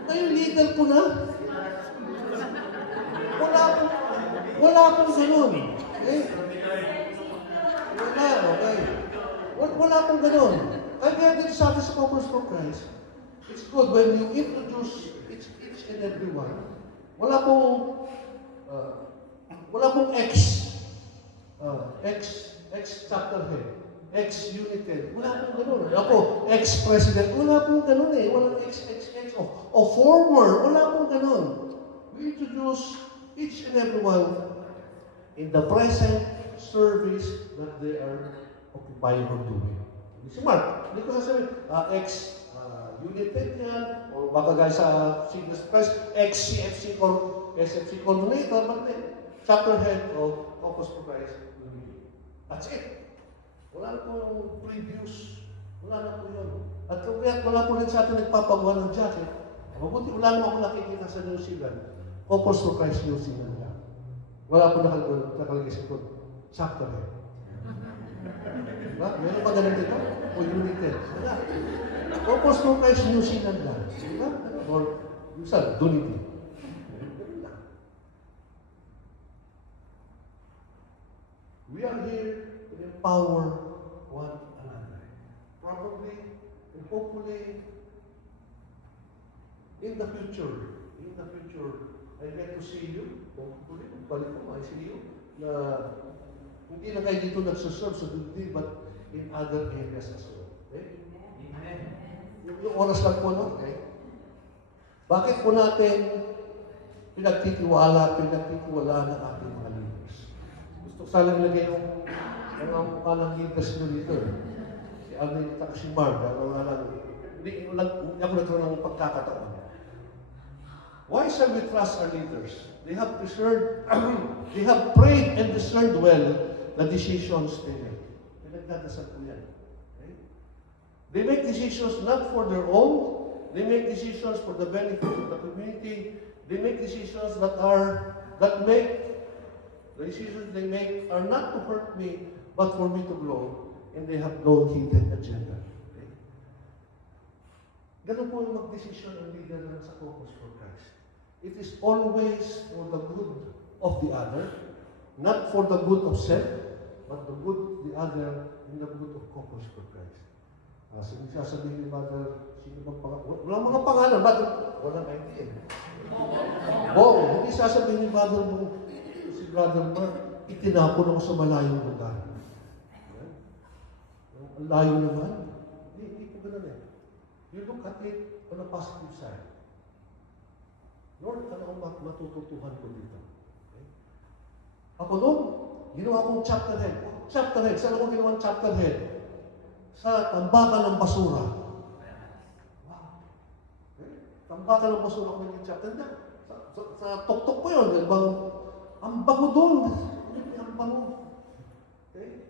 Ngayon leader ko na. Wala akong ganun. Okay? Wala akong ganun. Kaya din sa atin sa Focus for Christ, it's good when you introduce each and every one. Wala pong X. ex-chapter head, ex-unit head. Wala pong ganun. Ako, ex-president. Wala pong ganun eh. Walang ex. O former. Wala pong ganun. We introduce each and every one in the present service that they are occupying or doing. Si Mark, hindi ko sasabihin, ex-unit head yan, o baka guys sa Signals Press, ex-CFC SFC coordinator, but then, chapter head of Opus for Christ. That's it. Wala na po previews. Wala na po yun. At kung kaya wala po rin sa atin nagpapagawa ng jacket, mabuti wala naman ako nakikita sa New Zealand. Opus for Christ New Zealand lang. Wala po nakalagay sa ito. Chapter head. Diba? Meron pa ganun dito? O united? Wala. Opus for Christ New Zealand lang. Diba? Or, yung saan? Dunity. We are here to empower one another. Probably and hopefully in the future, I get to see you, hopefully, balik ko, I see you, na hindi na kayo dito nagsuserve sa duty, but in other areas as well. Okay? Amen. Yung oras lang po, no? Okay? Bakit po natin pinagtitiwala ng ating mga leaders? Gusto ko sana nilagay yung mga mukha ng leaders nyo dito. Si Alvin at si Mark, hindi ako nagkaroon ng pagkakataon. Why shall we trust our leaders? They have they have prayed and discerned well the decisions they make. Pinagdadasal po yan. Okay? They make decisions not for their own, they make decisions for the benefit of the community, they make decisions the decisions they make are not to hurt me, but for me to grow, and they have no hidden agenda. Okay? Ganun po yung mag-decision ang leader sa Focus for Christ. It is always for the good of the other, not for the good of self, but the good of the other and the good of Focus for Christ. Sige, sasabihin ni Brother, sino bang pangalan? Walang mga pangalan, walang idea. Hindi sasabihin ni Brother mo, si Brother Mark, itinapon ako sa malayong lugar. Ang layo naman. Hindi po ganun eh. You look at it on a positive side. Lord, ano ang matututuhan ko dito? Okay? Ako noon, ginawa kong chapter head. Chapter head. Saan ako ginawa chapter head? Sa tambakan ng basura. Wow. Okay? Tambakan ng basura ako naging chapter head. Sa tuktok ko yun. Ang bango doon. Ang bango. Okay?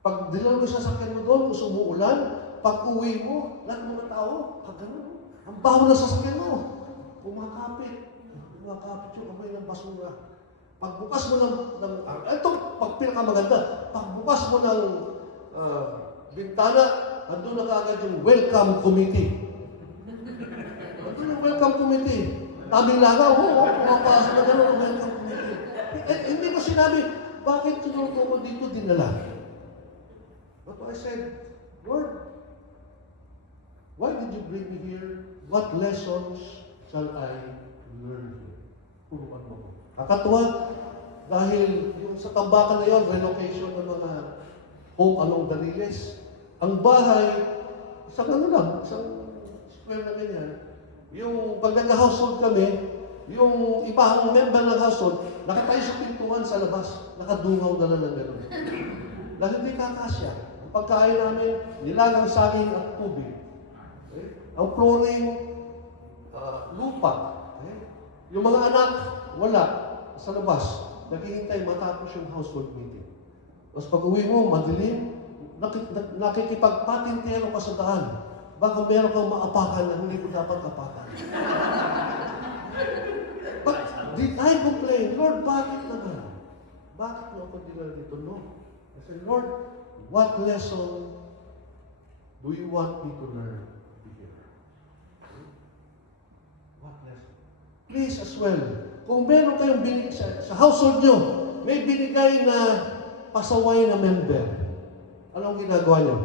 Pag dinala mo sa sasakyan mo doon, kung sumuulan, pag uwi mo, lahat ng mga tao, kagano. Ang baho na sasakyan mo. Kumakapit yung amoy ng basura. Pagbukas mo ito, pag pinakamaganda, pagbukas mo ng bintana, andun na kaagad yung welcome committee. Andun yung welcome committee. Tabing laga, pumapasok na gano'n ang welcome committee. Hindi ko sinabi, bakit sinuto ko dito dinala? But I said, Lord, why did you bring me here? What lessons shall I learn here? Turuan mo ko. Kakatuwa, dahil yung sa tambakan na yun, relocation ng mga home along the Riles, ang bahay, isang square na ganyan. Yung pag nag-household kami, yung ibang member ng household, nakatayo sa pintuan sa labas, nakadungaw na lang ng gano'n. Dahil hindi kakasya. Ang pagkain namin, nilagang saging at tubig. Okay? Ang flooring, lupa. Okay? Yung mga anak, wala. Sa labas. Naghihintay matapos yung household meeting. Tapos pag uwi mo, madilim, nakikipagpatintero ka sa daan. Baka meron kang maapakan na hindi ko dapat apakan. But did I complain? Lord, bakit naman? Bakit mo ako dinala dito? No. I said, Lord, what lesson do you want me to learn here? What lesson? Please as well, kung meron kayong binigay sa household nyo, may binigay na pasaway na member, anong ginagawa nyo?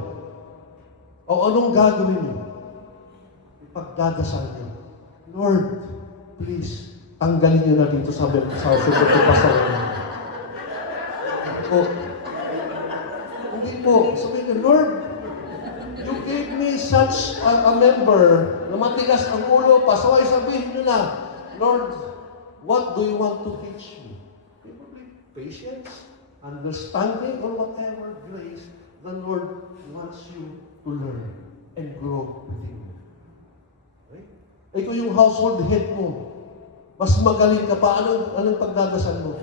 O anong gagawin nyo? Ipagdadasal nyo. Lord, please, tanggalin nyo na dito sa household ko pasaway na. Hindi po. Sabi niyo, Lord, you gave me such a member na matigas ang ulo, pasaway, sabihin niyo na, Lord, what do you want to teach me? Probably patience, understanding, or whatever grace the Lord wants you to learn and grow within you. Okay? Ikaw yung household head mo. Mas magaling ka pa. Anong pagdadasal mo?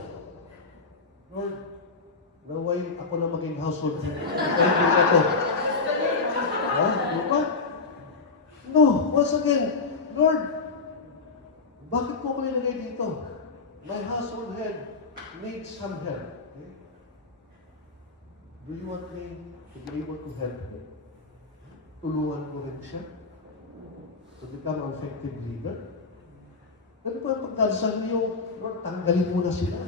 Lord, naway ako na maging household head. Thank you na to. Ha? Ano ba? No. Once again, Lord, bakit mo ako nilagay dito? My household head needs some help. Okay? Do you want me to be able to help him? Tulungan ko rin siya to become an effective leader? Ano ba ang pagdasal niyo? Lord, tanggalin mo na sila.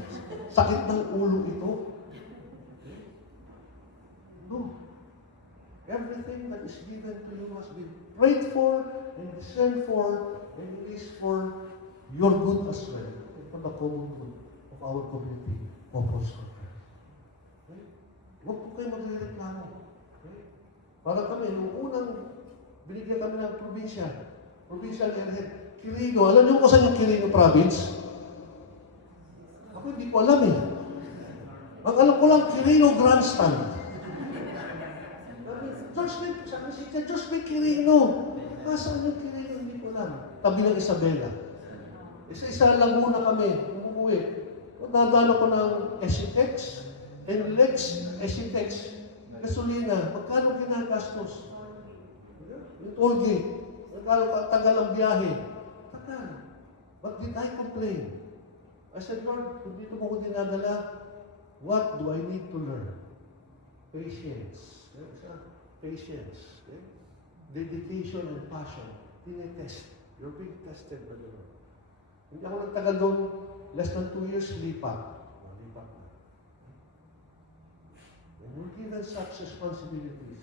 Sakit ng ulo ito. Okay? No. Everything that is given to you must be prayed for and discerned for, and it is for your good as well, and for the common good of our community of Apostles. Okay? Huwag po kayo magreklamo. Okay? Para kami, nung unang binigyan kami ng provincial head, Quirino. Alam niyo kung saan yung Quirino province? Ako hindi ko alam eh. Ang alam ko lang, Quirino Grandstand. Sabi si Diyos may Quirino. Nasaan yung Quirino? Hindi ko alam. Tabi ng Isabela. Isa-isa lang muna kami. Umuwi. Nadalo ko ng Esitex, Enlex, Esitex, gasolina. Magkano ginagastos? Yung toll gate. Magkano tagal ang biyahe? Tagal. But did I complain? I said, Lord, kung dito mo ko dinadala, what do I need to learn? Patience. Patience. Okay? Dedication and passion. Tinetest. You're being tested by the Lord. Hindi ako nagtagal doon, less than 2 years, lipat. Lipat na. When you're given such responsibilities,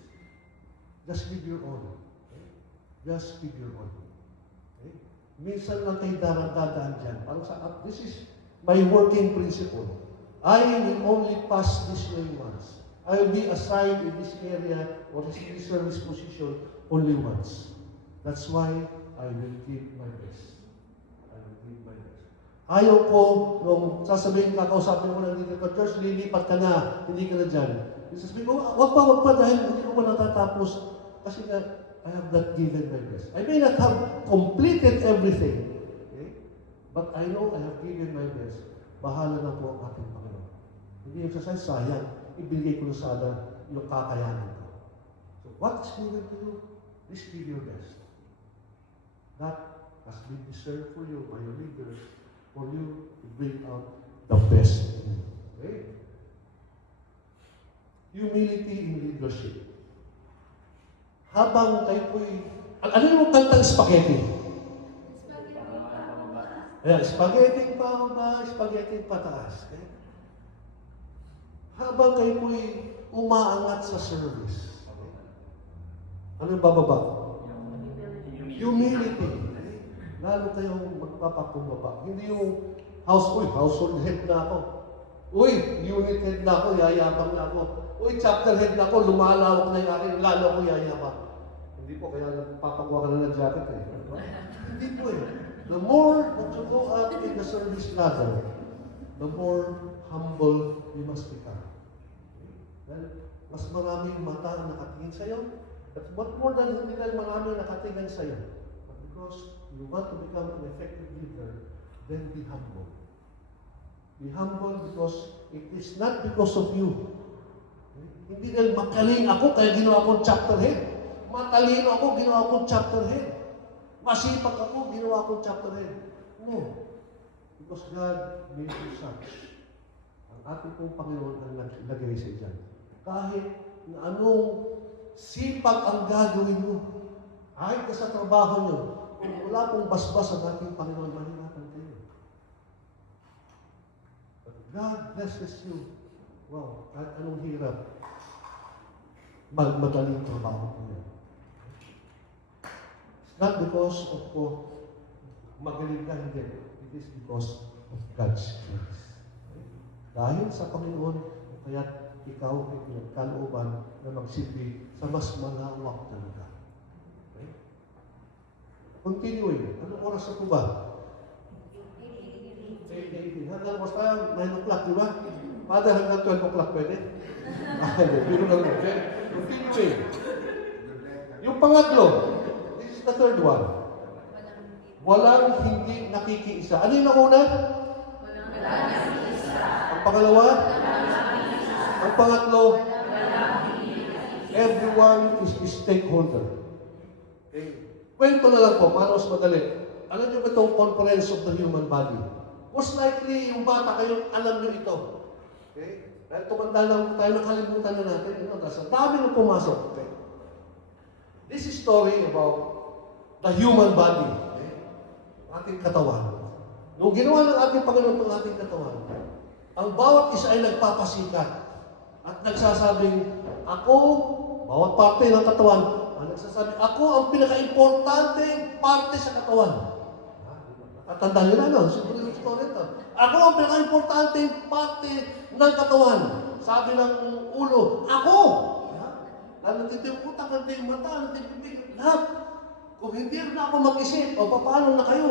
just give your all. Okay? Just give your all. Okay? Minsan lang kayo dadaan dyan. Parang this is my working principle. I will only pass this way once. I will be assigned in this area or this service position only once. That's why I will give my best. I will give my best. Ayaw ko, nung sasabihin kakausapin mo na dito, Church, lilipat ka na, hindi ka na dyan. Sasabihin ko, wag pa, dahil hindi ko pa natatapos. Kasi nga, I have not given my best. I may not have completed everything. Okay? But I know I have given my best. Bahala na po ang ating Panginoon. Hindi yung sayang, ibigay ko na sana yung kakayanin ko. So what is given to you, please give your best. That has been deserved for you by your leaders, for you to bring out the best in you. Okay? Humility in leadership. Habang kayo po'y... Ano yung kantang spaghetti? Ayan, spaghetti pababa, spaghetti pataas. Okay? Habang kayo po'y umaangat sa service. Okay? Ano yung bababa? Humility. Okay? Lalo kayong magpapakumbaba. Hindi yung household head na ako. Uy, unit head na ako, yayabang na ako. Uy, chapter head na ako, lumalawak na yung akin, lalo ako yayabang. Hindi po, kaya nagpapagawa ka na ng jacket eh. Hindi po eh. The more that you go up in the service ladder, the more humble you must become. Dahil mas maraming mata ang nakatingin sa'yo, but more than hindi dahil maraming nakatingin sa'yo. But because you want to become an effective leader, then be humble. Be humble because it is not because of you. Hindi dahil magaling ako, kaya ginawa kong chapter head. Matalino ako, ginawa kong chapter head. Masipag ako, ginawa kong chapter head. No. Because God made you such. Ang ating pong Panginoon ang naglagay sa dyan. Kahit na anong sipag ang gagawin mo, kahit ka sa trabaho nyo, kung wala pong basbas ang ating Panginoon, mahirapan kayo. But God blesses you. Wow, kahit anong hirap, madaling trabaho po yun. It's not because of magaling ka, hindi. It is because of God's grace. Okay? Dahil sa Panginoon, kaya ikaw ay pinagkalooban na magsilbi sa mas malawak na lugar. Okay? Continuing. Anong oras na po ba? 8:18. Hanggang basta 9 o'clock, di ba? Father, hanggang 12 o'clock pwede? Biro lang mo. Okay? Continuing. Yung pangatlo, this is the third one. Walang hindi nakikiisa. Ano yung nauna? Ang pangalawa? Ang pangatlo? Everyone is a stakeholder. Okay. Kwento na lang po, para mas madali. Alam niyo ba itong conference of the human body? Most likely, yung bata kayo, alam niyo ito. Okay? Dahil tumanda lang tayo, nakalimutan na natin. Ang dami nang pumasok. Okay? This is story about the human body. Okay? Ating katawan. Nung ginawa ng ating Panginoon ng ating katawan, ang bawat isa ay nagpapasikat at nagsasabing, ako, bawat parte ng katawan, ang nagsasabi, ako ang pinaka-importante parte sa katawan. At tandaan nyo na, no? Siguro yung story ito. Ako ang pinaka-importante parte ng katawan. Sabi ng ulo, ako! Nandito yung utak, nandito yung mata, nandito yung bibig, lahat. Kung hindi na ako mag-isip, o paano na kayo?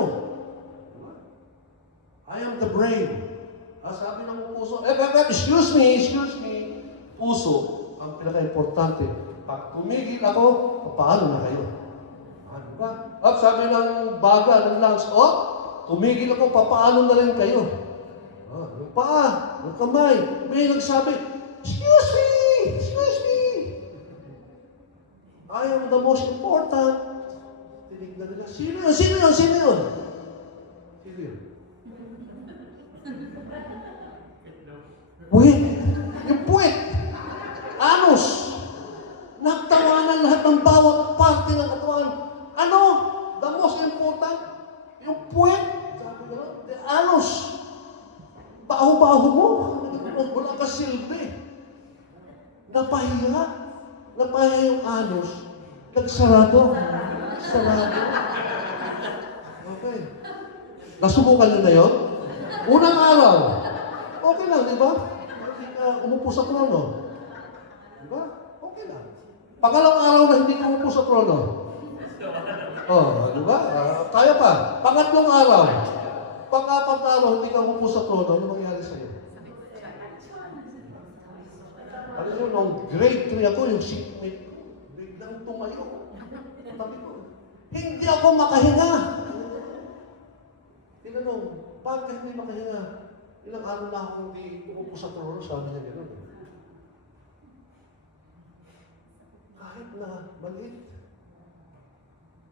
I am the brain. Sabi ng puso, excuse me, puso, ang pinaka-importante. Pag tumigil ako, paano na kayo? Diba? At sabi ng baga, ng lungs, tumigil ako, paano na rin kayo? Yung paa, yung kamay, may nagsabi, excuse me! I am the most important. Tinignan nila, sino yun? Puwit. Yung puwit. Anus. Nagtawanan lahat ng bawat parte ng katawan. Ano? The most important? Yung puwit. Sabi ko, the anus. Baho-baho mo. Wala ka silbi. Napahiya yung anus. Nagsarado. Okay. Nasubukan nyo na yun? Unang araw. Okay lang, di ba? Hindi ka umupo sa trono. Di ba? Okay lang. Pangalawang araw na hindi ka umupo sa trono. Di ba? Kaya pa. Pangatlong araw. Pang-apat araw, hindi ka umupo sa trono. Ano mangyari sa'yo? Ano yun, nung grade 3 ako, yung seatmate ko, biglang tumayo. Sabi ko, hindi ako makahinga. Tinanong, bakit hindi makahinga? Ilang araw na ako hindi umupo sa trono, sabi niya gano'n. Kahit na maliit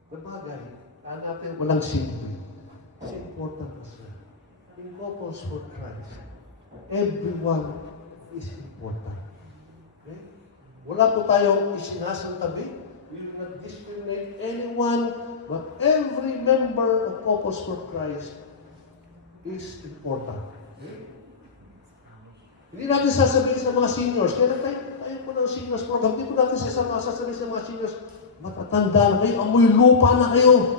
na bagay, natin walang silbi. It's important as well. In couples for Christ, everyone is important. Okay? Wala po tayong isinasantabi. We will not discriminate anyone, but every member of Couples for Christ is important. Okay? Hindi natin sasabihin sa mga seniors, kaya tayo po ng seniors program, hindi po natin sasabihin sa mga seniors, matatanda na kayo, amoy lupa na kayo,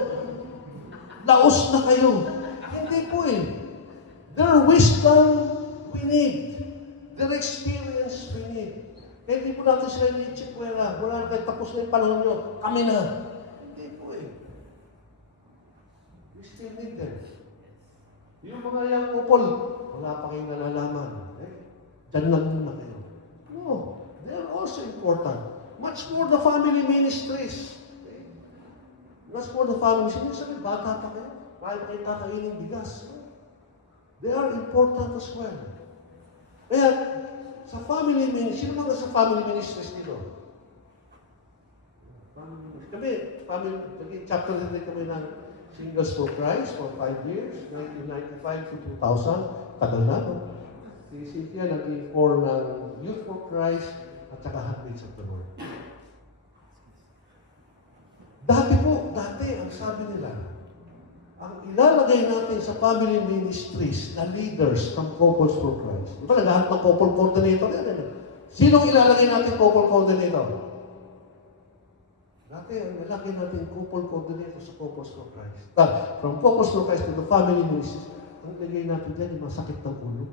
laos na kayo. Hindi po eh. Their wisdom we need. Their experience we need. Kaya hindi po natin sila inichikwera. Wala na kayo, tapos na yung panahon nyo, kami na. Hindi po eh. We still need them. Yung mga young couple, wala pa kayong nalalaman. Diyan lang muna kayo. No, they are also important. Much more the family ministries. Okay? Much more the family ministries. Sabi, bata pa kayo. Kaya kayo kakainin bigas. They are important as well. Kaya, sa family ministries, sino mga sa family ministries dito? Kami, chapter din kami ng Singles for Christ for 5 years, 1995 to 2000. Tagal na, no? Si Cynthia naging core ng Youth for Christ at saka Handmaids of the Lord. Dati, ang sabi nila, ang ilalagay natin sa family ministries na leaders ng Couples for Christ. Di ba naghahanap ng couple coordinator? Sinong ilalagay natin couple coordinator? Dati, ang ilalagay natin couple coordinator sa Couples for Christ. From Couples for Christ to the family ministries, ang ilagay natin dyan yung masakit ng ulo.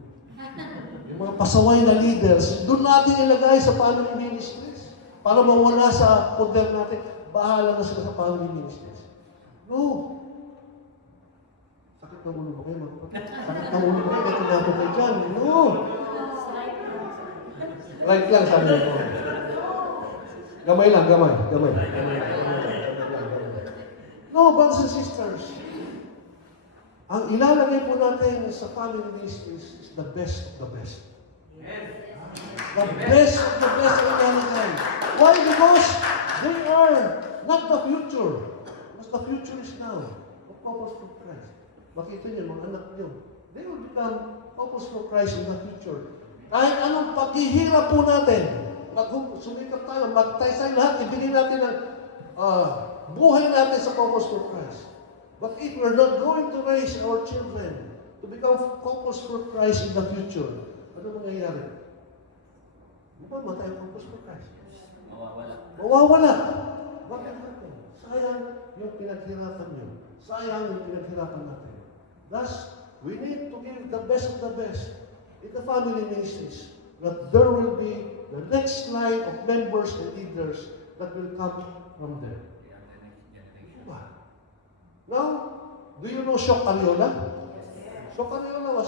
yung mga pasaway na leaders, doon natin ilagay sa family ministries. Para mawala sa poder natin, bahala na sila sa family ministries. No. Sakit ng ulo ba kayo, mga kapatid? Sakit ng ulo ba kayo? Kaya tinapon kayo dyan. No. Right lang, sabi ko. Gamay lang, gamay. Gamay. No, brothers and sisters. Ang ilalagay po natin sa family ministries is the best of the best. The best of the best ang ilalagay. Why? Because they are not the future. Because the future is now. The purpose for Christ. Makita niyo, mga anak niyo. They will become purpose for Christ in the future. Kahit anong paghihirap po natin, sumikap tayo, magtaysay lahat, ibigay natin ang buhay natin sa purpose for Christ. But if we're not going to raise our children to become purpose for Christ in the future, ano mangyayari? Di ba matay ang purpose for Christ? Mawawala. Mawawala. Bakit natin? Sayang yung pinaghirapan niyo. Sayang yung pinaghirapan natin. Thus, we need to give the best of the best in the family ministries, that there will be the next line of members and leaders that will come from them. Diba? Now, do you know Shock Ariola? Shock Ariola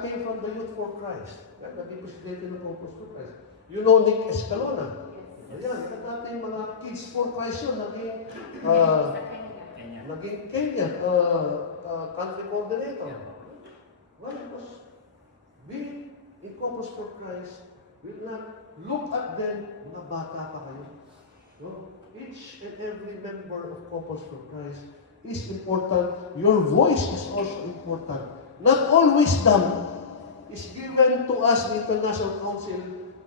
came from the Youth for Christ. Naging presidente ng Purpose for Christ. You know Nick Escalona? Ayan, natin mga Kids for Christ yun, naging Kenya, country coordinator. Well, because we, in Purpose for Christ, will not look at them, mga bata pa kayo. No? Each and every member of Purpose for Christ is important. Your voice is also important. Not all wisdom is given to us in the International Council.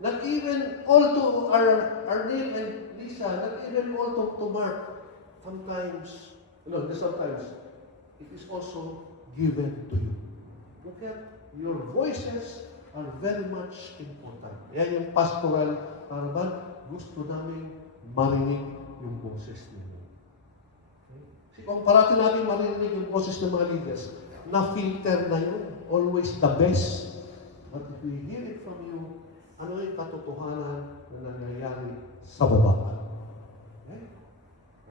Not even all to our Neil and Lisa. Not even all to Mark. Sometimes, sometimes, it is also given to you. Look at your voices are very much important. Yan yung pastoral paraban. Gusto namin marinig yung boses ninyo. Okay? Kung parati namin marinig yung boses ng mga leaders, na-filter na yun. Always the best. But if we hear it from you, ano yung katotohanan na nangyayari sa baba? Okay?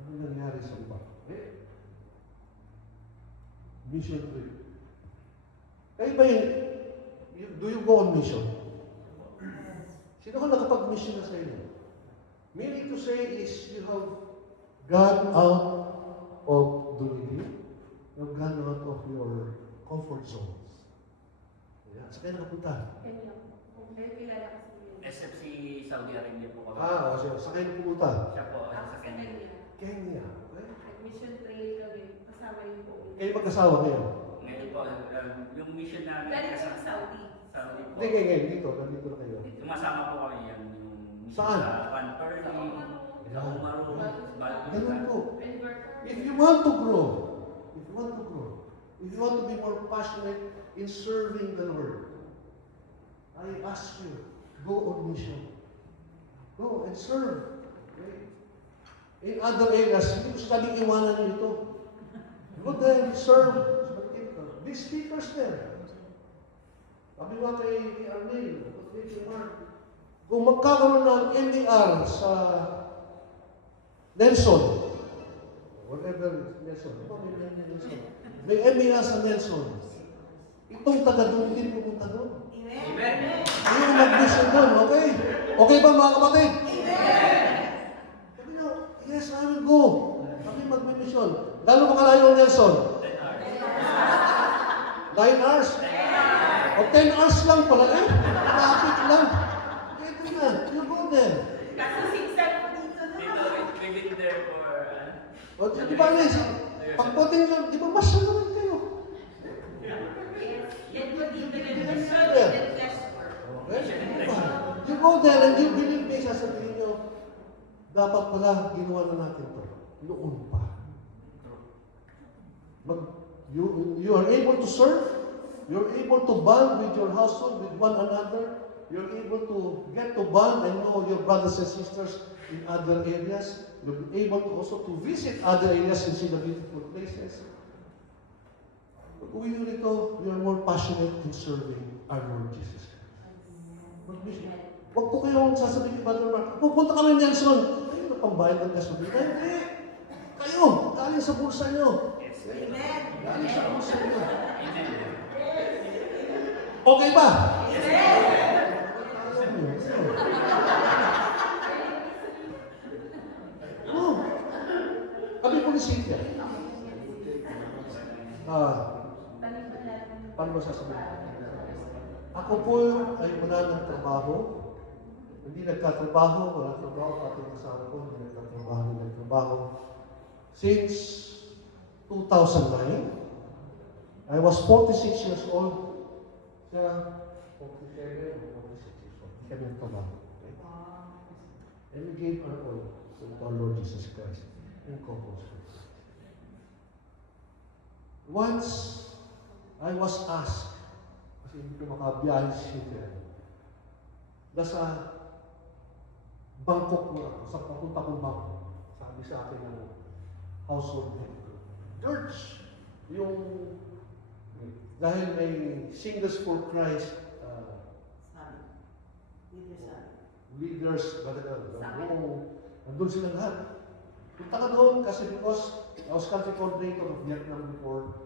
Ano nangyayari sa baba? Okay? Mission trip. Kayo ba yun? Do you go on mission? Sino ko nakapag-mission na sa inyo? Meaning to say is you have gone out of Dunedin. You have gone out of your comfort zones. Ayan. Saan kayo nakapunta? Except si Saudi Arabia po kami. So, saan kayo napunta? Siya po, sa Kenya. Kenya. Okay? Admission trail kami. Kasama yung po. Kayo mag-asawa ngayon? Ngayon po, yung mission namin Galing sa sa Saudi. Saudi po. Hindi, ngayon. Dito. Nandito na kayo. Sumasama po kami yan. Yung mission Saan? Sa Panperli, sa Umaru, Ganun po. And worker. If you want to grow, if you want to be more passionate in serving the Lord, I ask you, go on mission. Go and serve. Okay? In other areas, hindi ko sabing iwanan niyo ito. Go there, serve. Be speakers there. Sabi nga kay Arnel, kay Mark, kung magkakaroon ng NDR sa Nelson, whatever Nelson, may NDR sa Nelson, itong taga-doon din pupunta doon. Amen. Ayaw mag-mission doon, okay? Okay ba mga kapatid? Sabi nyo, yes, I will go. Kami mag-mission. Gano'n pa kalayo ang Nelson? 9 hours? O 10 hours lang pala eh. Traffic lang. Ito na, you go there. Kasi 6 po dito na. Dito, we've been there for... O di ba, Liz? Pagputin nyo, di ba mas naman kayo? Yan po dito na. Okay? You go there and you believe me, sasabihin nyo, dapat pala ginawa na natin to. Noon pa. You are able to serve, you're able to bond with your household, with one another, you're able to get to bond and know your brothers and sisters in other areas, you're able to also to visit other areas and see the beautiful places. Pag uwi nyo rito, we are more passionate in serving our Lord Jesus Christ. Huwag po kayong sasabihin kay Brother Mark, pupunta kami Nelson. Kayo na pambayad ng gasolina. Hindi. Kayo, galing sa bulsa nyo. Galing sa bulsa nyo. Okay ba? Oh. Kami po ni Cynthia. Paano mo sasabihin? Ako po ay wala ng trabaho. Hindi nagtatrabaho, wala trabaho, pati ang asawa ko, hindi nagtatrabaho. Since 2009, I was 46 years old. Siya, 47 or 46 years old. Hindi kami nagtrabaho. Okay? And we gave our all to our Lord Jesus Christ in couples. Once, I was asked, kasi hindi ko makabiyahe sa Cynthia, nasa Bangkok na ako, sa papunta kong Bangkok, sabi sa akin ng household head ko, George, yung, dahil may Singles for Christ, leaders, nandun sila lahat. Punta ka doon kasi because I was country coordinator of Vietnam before.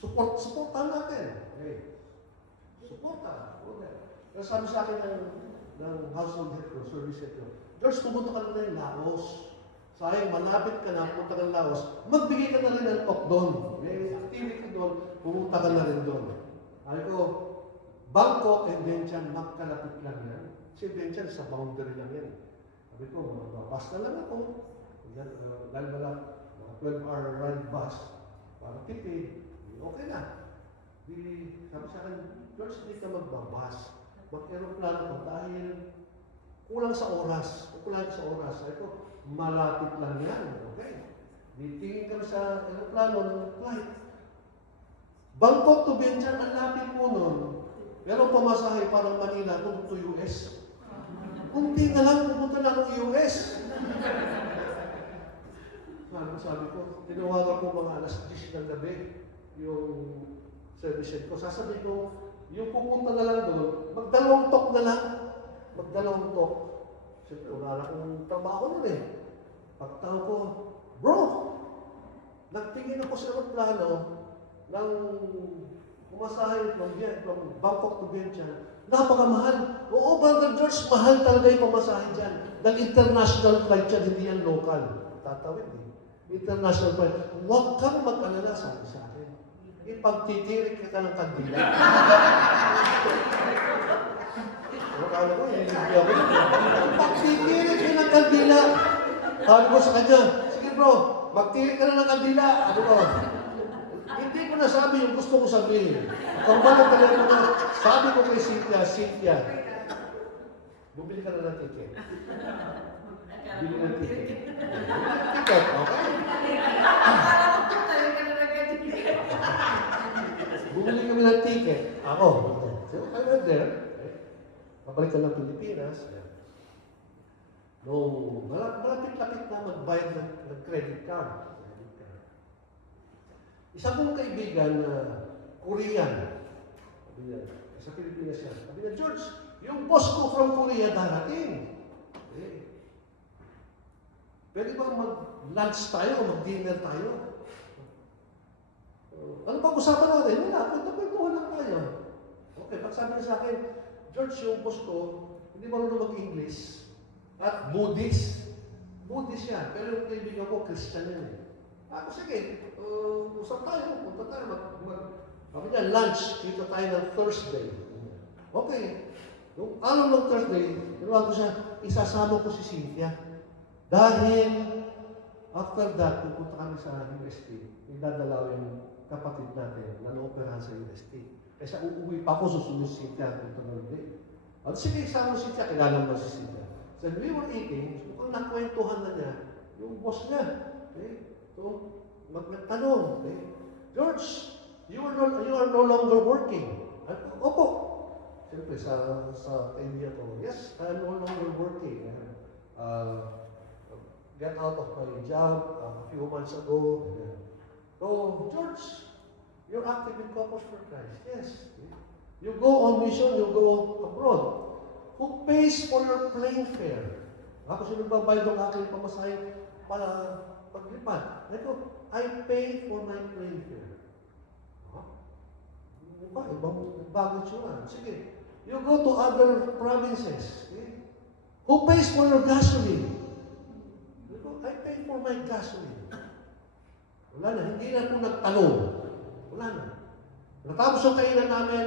Supportan natin. Okay. Supportan. Pero sabi sa akin ng household head ko, service head ko, George, pumunta ka na ng Laos. Sayang, malapit ka na, pumunta ka ng Laos. Magbigay ka na rin ng talk doon. May activity doon, pumunta ka na rin doon. Sabi ko, Bangkok and Vientiane, magkalapit lang yan. Kasi Vientiane, sa boundary lang yan. Sabi ko, bus na lang ako. Dahil wala, 12-hour ride bus, para tipid, okay na. Sabi sa akin, George, hindi ka magbabas. Mag-aeroplano ko dahil kulang sa oras. Sabi ko, malapit lang yan. Okay. Tingin kami sa aeroplano ng flight. Bangkok to Vientiane, ang lapit po nun. Pero pamasahe parang Manila kung to US. Kunti na lang, pupunta na akong US. Sabi ko, tinawagan ko mga alas 10 ng gabi yung service ko. Sasabihin ko, yung pupunta na lang doon, magdalawang talk na lang. Magdalawang talk. Siyempre, wala na akong trabaho nun eh. Pagtawag ko, bro, nagtingin ako sa aeroplano ng pumasahe from Bangkok to Vientiane. Napakamahal. Oo, Brother George, mahal talaga yung pamasahe dyan. Dahil international flight dyan, hindi yan local. Tatawid eh. International flight. Huwag kang mag-alala, sabi sa akin. Ipagtitirik kita ng kandila. Akala ko, hindi ako. Ipagtitirik ka ng kandila. Sabi ko sa kanya, sige bro, magtirik ka na ng kandila. Sabi ko, hindi ko nasabi yung gusto ko sabihin. Ang balang talaga na, sabi ko kay Cynthia, bumili ka na ng ticket. Bili ng ticket. Ticket, okay? Bumili kami ng ticket. Ako. So, I went there. Pabalik ka ng Pilipinas. Nung malapit-lapit na magbayad ng credit card. Isa kong kaibigan na Korean, sabi niya, sa Pilipinas siya, sabi niya, George, yung boss ko from Korea darating. Pwede ba mag-lunch tayo o mag-dinner tayo? Ano pag-usapan natin? Wala, punta-puntuhan lang tayo. Okay, pag sabi niya sa akin, George, yung boss ko, hindi marunong mag-English at Buddhist. Buddhist siya, pero yung kaibigan ko, Christian yan eh. Ako, sige, usap tayo, punta tayo, sabi niya, lunch, kita tayo ng Thursday. Okay. Nung araw ng Thursday, ginawa ko siya, isasama ko si Cynthia. Dahil, after that, pupunta kami sa UST, idadalaw yung kapatid natin na na-operahan sa UST. Kasi uuwi pa ako, susunod si Cynthia dito ng day. At sige, isama si Cynthia, kilala mo si Cynthia. So, we were eating, mukhang nakwentuhan na niya, yung boss niya. Okay? So, nagtanong, okay? George, you are no longer working. Opo. Siyempre, sa kaibigan ko, yes, I am no longer working. Get out of my job a few months ago. So, George, you're active in Couples for Christ. Yes. You go on mission, you go abroad. who pays for your plane fare. Ako sino nagbabayad ng aking pamasahe para paglipad. Ito, I pay for my plane fare. Ibang baggage yun. Sige. You go to other provinces. Okay? Who pays for your gasoline? I pay for my gasoline. Wala na. Hindi na po nagtanong. Wala na. Natapos yung kainan namin,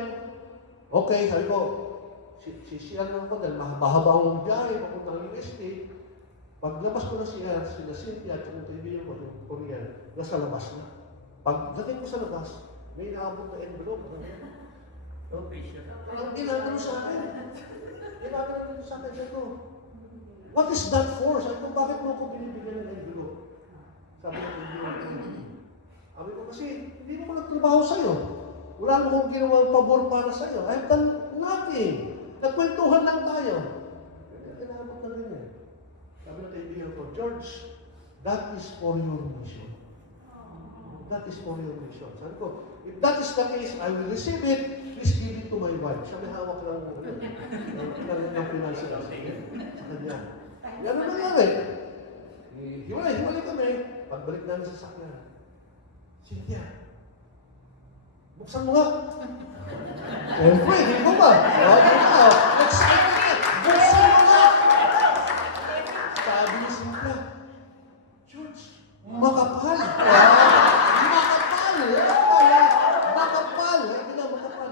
okay, sabi ko, sisiyan lang ko dahil mahaba ang biyahe, papunta ng UST. Paglabas ko na siya, sila Cynthia at yung kaibigan ko, yung Korean, nasa labas na. Pagdating ko sa labas, may naabot na envelope. Ginagano sa akin. Ginagano sa akin ito. What is that for? Sabi ko, bakit mo ako binibigyan ng envelope? Sabi ko, sabi ko kasi, hindi mo ko nagtrabaho sa'yo. Wala mo kong ginawang pabor para sa'yo. I've done nothing. Nagkwentuhan lang tayo. Kinabot na rin yan. Sabi ng kaibigan ko, George, that is for your mission. That is for your mission. Sabi ko, if that is the case, I will receive it. Please give it to my wife. Siya may hawak lang ng financial. Sa kanya. Yan ang nangyari. Hiwalay kami. Pagbalik namin sa sakyan. Cynthia, buksan mo nga. Siyempre, hindi ko ba? Excited ka. Buksan mo nga. Sabi ni Cynthia, George, makapal. Makapal. Hindi na makapal.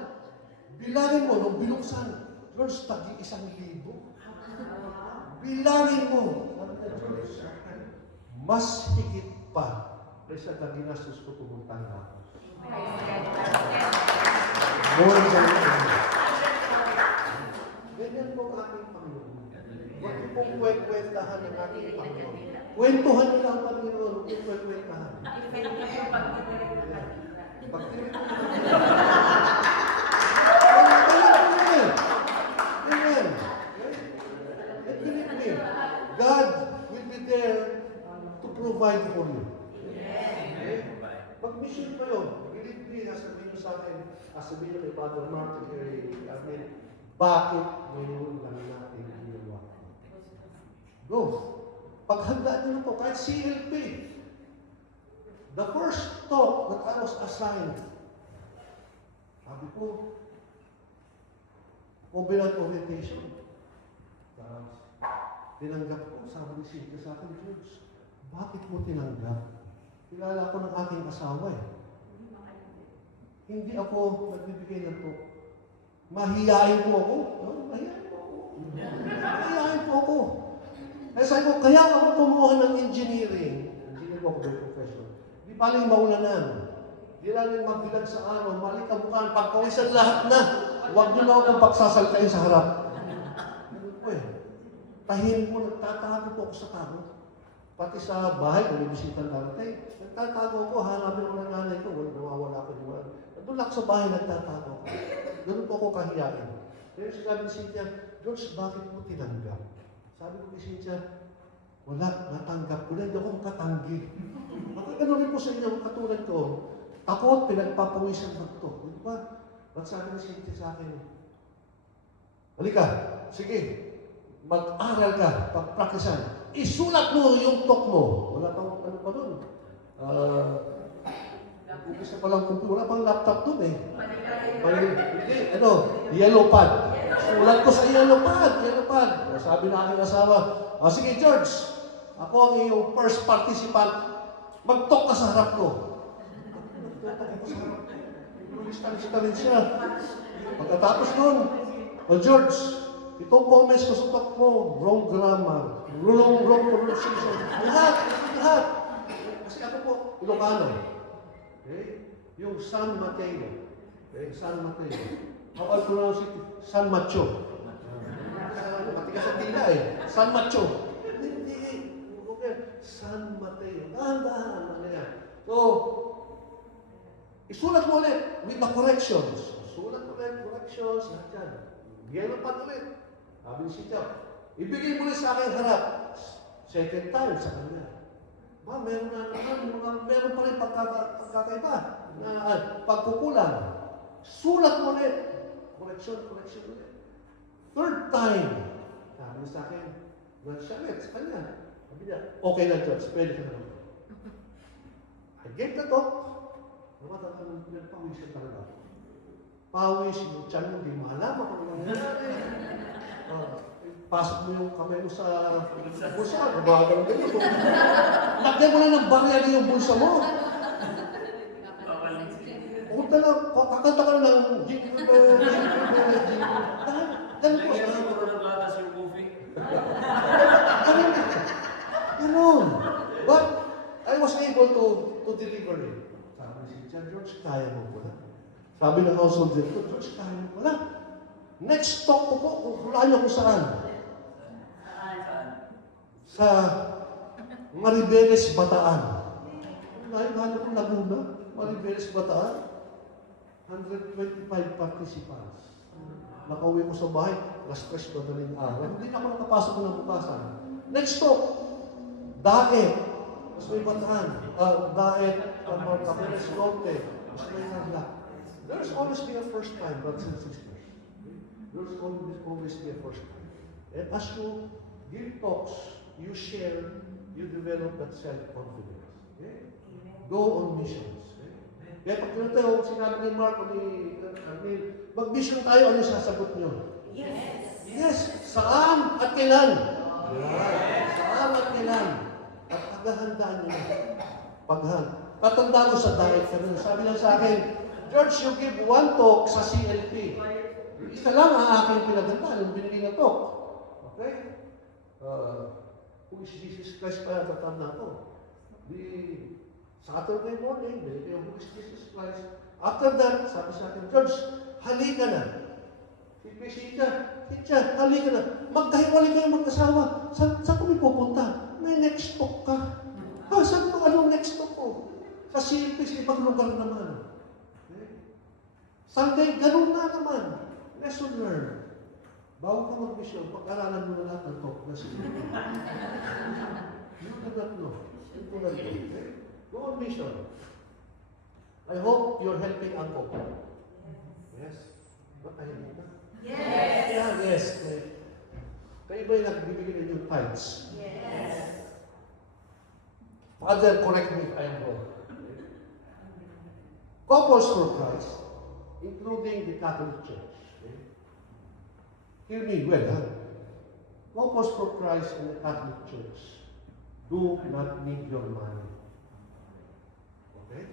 Bilangin mo, nung binuksan, George, tagi-1,000. Bilangin mo. Sabi na, George, mas higit pa kaysa na ginastos ko pumuntang ako. More than that. Ganyan po ang aking Panginoon. Huwag niyo pong kwentahan ng aking Panginoon. Kwentuhan niyo lang ang Panginoon, huwag niyo kwentahan. Pagtirin mo. Amen. And believe me, God will be there to provide for you. Mag-mission kayo. Believe me, sasabihin nyo sa akin, sasabihin nyo kay Father Martin, bakit ngayon lang natin ginawa? Go. Paghandaan nyo na po, kahit CLP. The first talk that I was assigned, sabi ko, Covenant orientation. Tinanggap ko, sabi ni Cynthia sa akin, George, bakit mo tinanggap? Kilala ko ng aking asawa eh. Hindi ako nagbibigay ng talk. Mahihain po ako. Mahihain po ako. Kaya sabi ko, kaya ako kumuha ng engineering. Engineer po ako by profession. Di paling maulanan. Di lang magbilag sa araw, mali kabukaan, pagkawisan lahat na. Huwag niyo na akong pagsasaltayin sa harap. Ganun po eh. Tahimik mo, nagtatago po ako sa tao. Pati sa bahay, kung may bisita natin, nagtatago ko, hanapin ko ng nanay ko, nawawala ko yung doon lang sa bahay, nagtatago ko. Doon po ako kahiyain. Kaya sinabi ni Cynthia, George, bakit mo tinanggap? Sabi ko kay Cynthia, wala, natanggap ko na, hindi ako makatanggi. Magkagano rin po sa inyo, katulad ko, takot, pinagpapawisan ng to. Di ba? Ba't sabi ni Cynthia sa akin, halika, sige, mag-aral ka, pag-practicean. Isulat mo yung talk mo. Wala pang ano pa doon. Umpisa pa lang computer. Wala pang laptop doon eh. Hindi, yellow pad. Sulat ko sa yellow pad. Sabi na aking asawa, sige George, ako ang iyong first participant. Mag-talk ka sa harap ko. Lista rin siya. Pagkatapos doon, George, itong comments ko sa talk mo, wrong grammar, wrong pronunciation, lahat. Kasi ako po, Ilocano. Okay? Yung San Mateo. Okay? San Mateo. How I pronounce it? San Macho. Matigas ang tila eh. San Macho. Hindi. Okay. San Mateo. Dahan-dahan. Ano yan? So, isulat mo ulit with the corrections. Sulat ulit, corrections, lahat yan. Bigyan pa ulit. Sabi ni Cynthia, ibigay mo rin sa akin harap. Second time sa kanya. Meron na naman, meron pa rin pagkakaiba na pagkukulang. Sulat mo ulit. Correction ulit. Third time, sabi niya sa akin, Brother Sharet, sa kanya. Sabi niya, okay na George, pwede ka na mag I gave the talk. Nagpawisan talaga. Pawis, yung tiyan mo, hindi malaman kung ano nangyari. Pasok mo yung kamay mo sa bulsa, nabagal ka yun. Lagyan mo na ng barya na yung bulsa mo. Huwag ka lang, kakanta ka lang, jingle bell, jingle bell, jingle bell. Ganun po. Kaya mo ng gatas yung coffee. Ganun. But I was able to deliver it. Sabi si George, kaya mo pala. Sabi ng household director, George, kaya mo pala. Next talk ko po, hulaan niyo kung saan. Sa Maribeles, Bataan. Nahalo ko Laguna, Maribeles, Bataan. 125 participants. Nakauwi ko sa bahay, alas 3 madaling araw. Hindi na ako nakapasok ng bukasan. Next talk, Daet. Mas may Bataan. Daet, Marcapeles, Norte. Mas may Nagla. There's always been a first time, brothers and sisters. There's always be a first time. And as you give talks, you share, you develop that self-confidence. Okay? Go on missions. Okay? Kaya pag tayo, sinabi ni Mark o ni Arnel, mag-mission tayo, ano sasagot nyo? Yes! Yes! Saan at kailan? Yes! Saan at kailan? At paghahandaan nyo na. Tatanda ko sa diet kami. Sabi lang sa akin, George, you give one talk sa CLP. Isa lang ang aking pinaganda, yung binigay na talk. Okay? Who is Jesus Christ pa tatanda ko? The Saturday morning, binigay yung who is Jesus Christ. After that, sabi sa akin, George, halika na. Si Tita, halika na. Magkahiwalay kayo mag-asawa. Saan kami pupunta? May next talk ka. Saan mo anong next talk ko? Sa CLP, sa ibang lugar naman. Sunday, ganun na naman. Lesson learned. Bago ka mag-mission, pag-aralan mo na lahat ng talk na siya. You do not know. You do not know. Okay? Go on mission. I hope you're helping Uncle. Yes? Ba't tayo dito? Yes! Yeah, yes. Kayo ba'y nagbibigay ng yung tithes? Yes! Father, correct me if I am wrong. Couples for Christ, including the Catholic Church. Okay? Hear me well, huh? Couples for Christ in the Catholic Church do not need your money. Okay?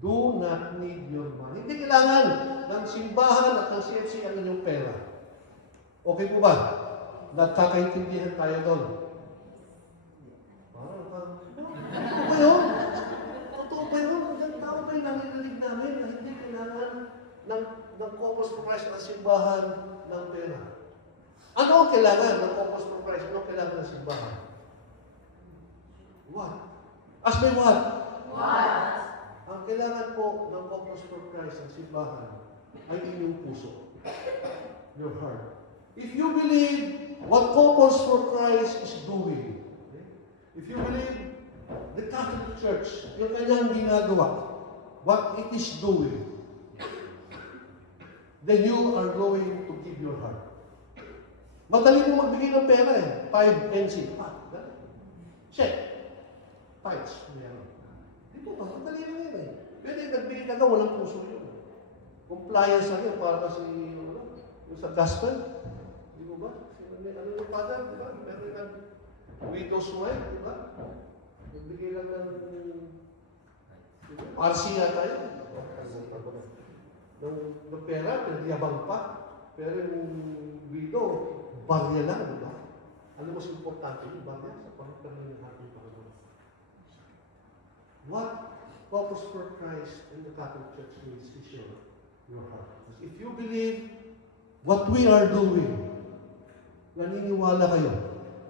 Do not need your money. Hindi kailangan ng simbahan at ng CFC ang inyong pera. Okay po ba? Nagkakaintindihan tayo doon. Ano ba yun? Totoo ba yun? Tao ba yung nanginginig namin na hindi kailangan ng Couples for Christ na simbahan ng pera? Ano ang kailangan ng Couples for Christ? Ano ang kailangan ng simbahan? What? Ask me what? What? Ang kailangan po ng Couples for Christ ng simbahan ay inyong puso. Your heart. If you believe what Couples for Christ is doing, okay? If you believe the Catholic Church, yung kanyang ginagawa, what it is doing, then you are going to give your heart. Madali mo magbigay ng pera eh. 5 NC. Check. Tithes. Di po ba? Madali lang yun eh. Pwede nagbigay ka walang puso yun. Compliance lang yun para kasi yung sa gospel. Di mo ba? Ano yung father? Di ba? Pwede kang widow's wife. Di ba? Nagbigay lang ng parsiya tayo. Ng pera, pinagiyabang pa. Pero yung widow, barya lang, di ba? Ano mas importante yung barya sa pagkakalin ng ating Panginoon? What Couples for Christ in the Catholic Church means is your heart. Because if you believe what we are doing, naniniwala kayo,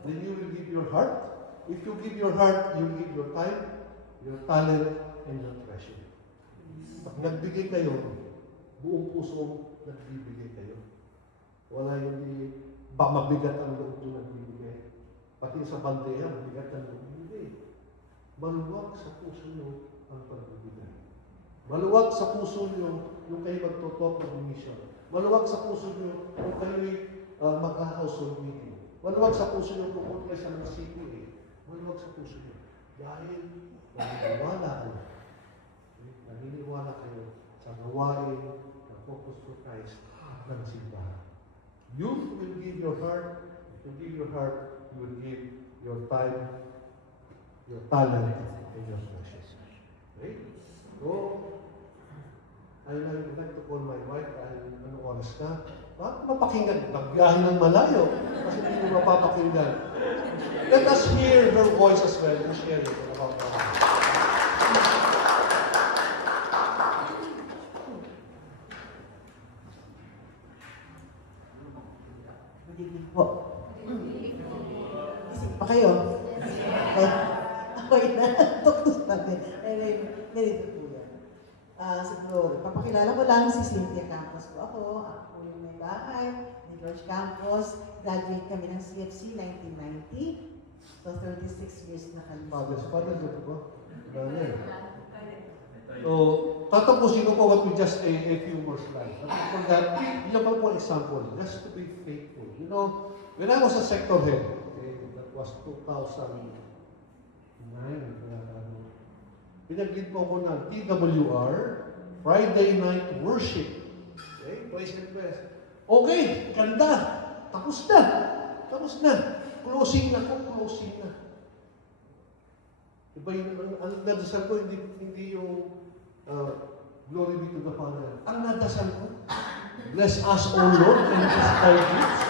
then you will give your heart. If you give your heart, you will give your time, your talent, and your treasure. Pag nagbigay kayo, buong puso nagbibigay kayo. Wala yung mabigat ang loob yung nagbibigay. Pati sa bandeya, mabigat ang loob. Hindi. Maluwag sa puso nyo ang pagbibigay. Maluwag sa puso niyo yung kayo magtutok ng mission. Maluwag sa puso niyo yung kayo'y mag-household meeting. Maluwag sa puso niyo kung kayo sa mga CPA. Maluwag sa puso niyo. Dahil naniniwala kayo. Naniniwala kayo sa gawain na focus for Christ ng simbahan. You will give your heart. If you give your heart, you will give your time, your talent, and your treasures. Okay? So, I would like to call my wife dahil ano oras na. Bakit mapakinggan? Nagbiyahe ng malayo. Kasi hindi mo mapapakinggan. Let us hear her voice as well to share it about her. Good evening po. Isip pa kayo? Okay na. Tuktos natin. Ganito po yan. Siguro, papakilala ko lang si Cynthia Campos po ako. Ako po yung may bahay ni George Campos. Graduate kami ng CFC 1990. So, 36 years na kami. Father, dito po. So, tatapusin ko po what we just a few more slides. For that, yun pa po example, just to be faithful. You know, when I was a sector head, okay, that was 2009, pinag-lead po ako ng TWR, Friday night worship. Okay, praise and praise. Okay, ganda. Tapos na. Tapos na. Closing na po, closing na. Iba yung, ang nadasal ko, hindi yung glory be to the Father. Ang nadasal ko, bless us, O Lord, and bless our gifts.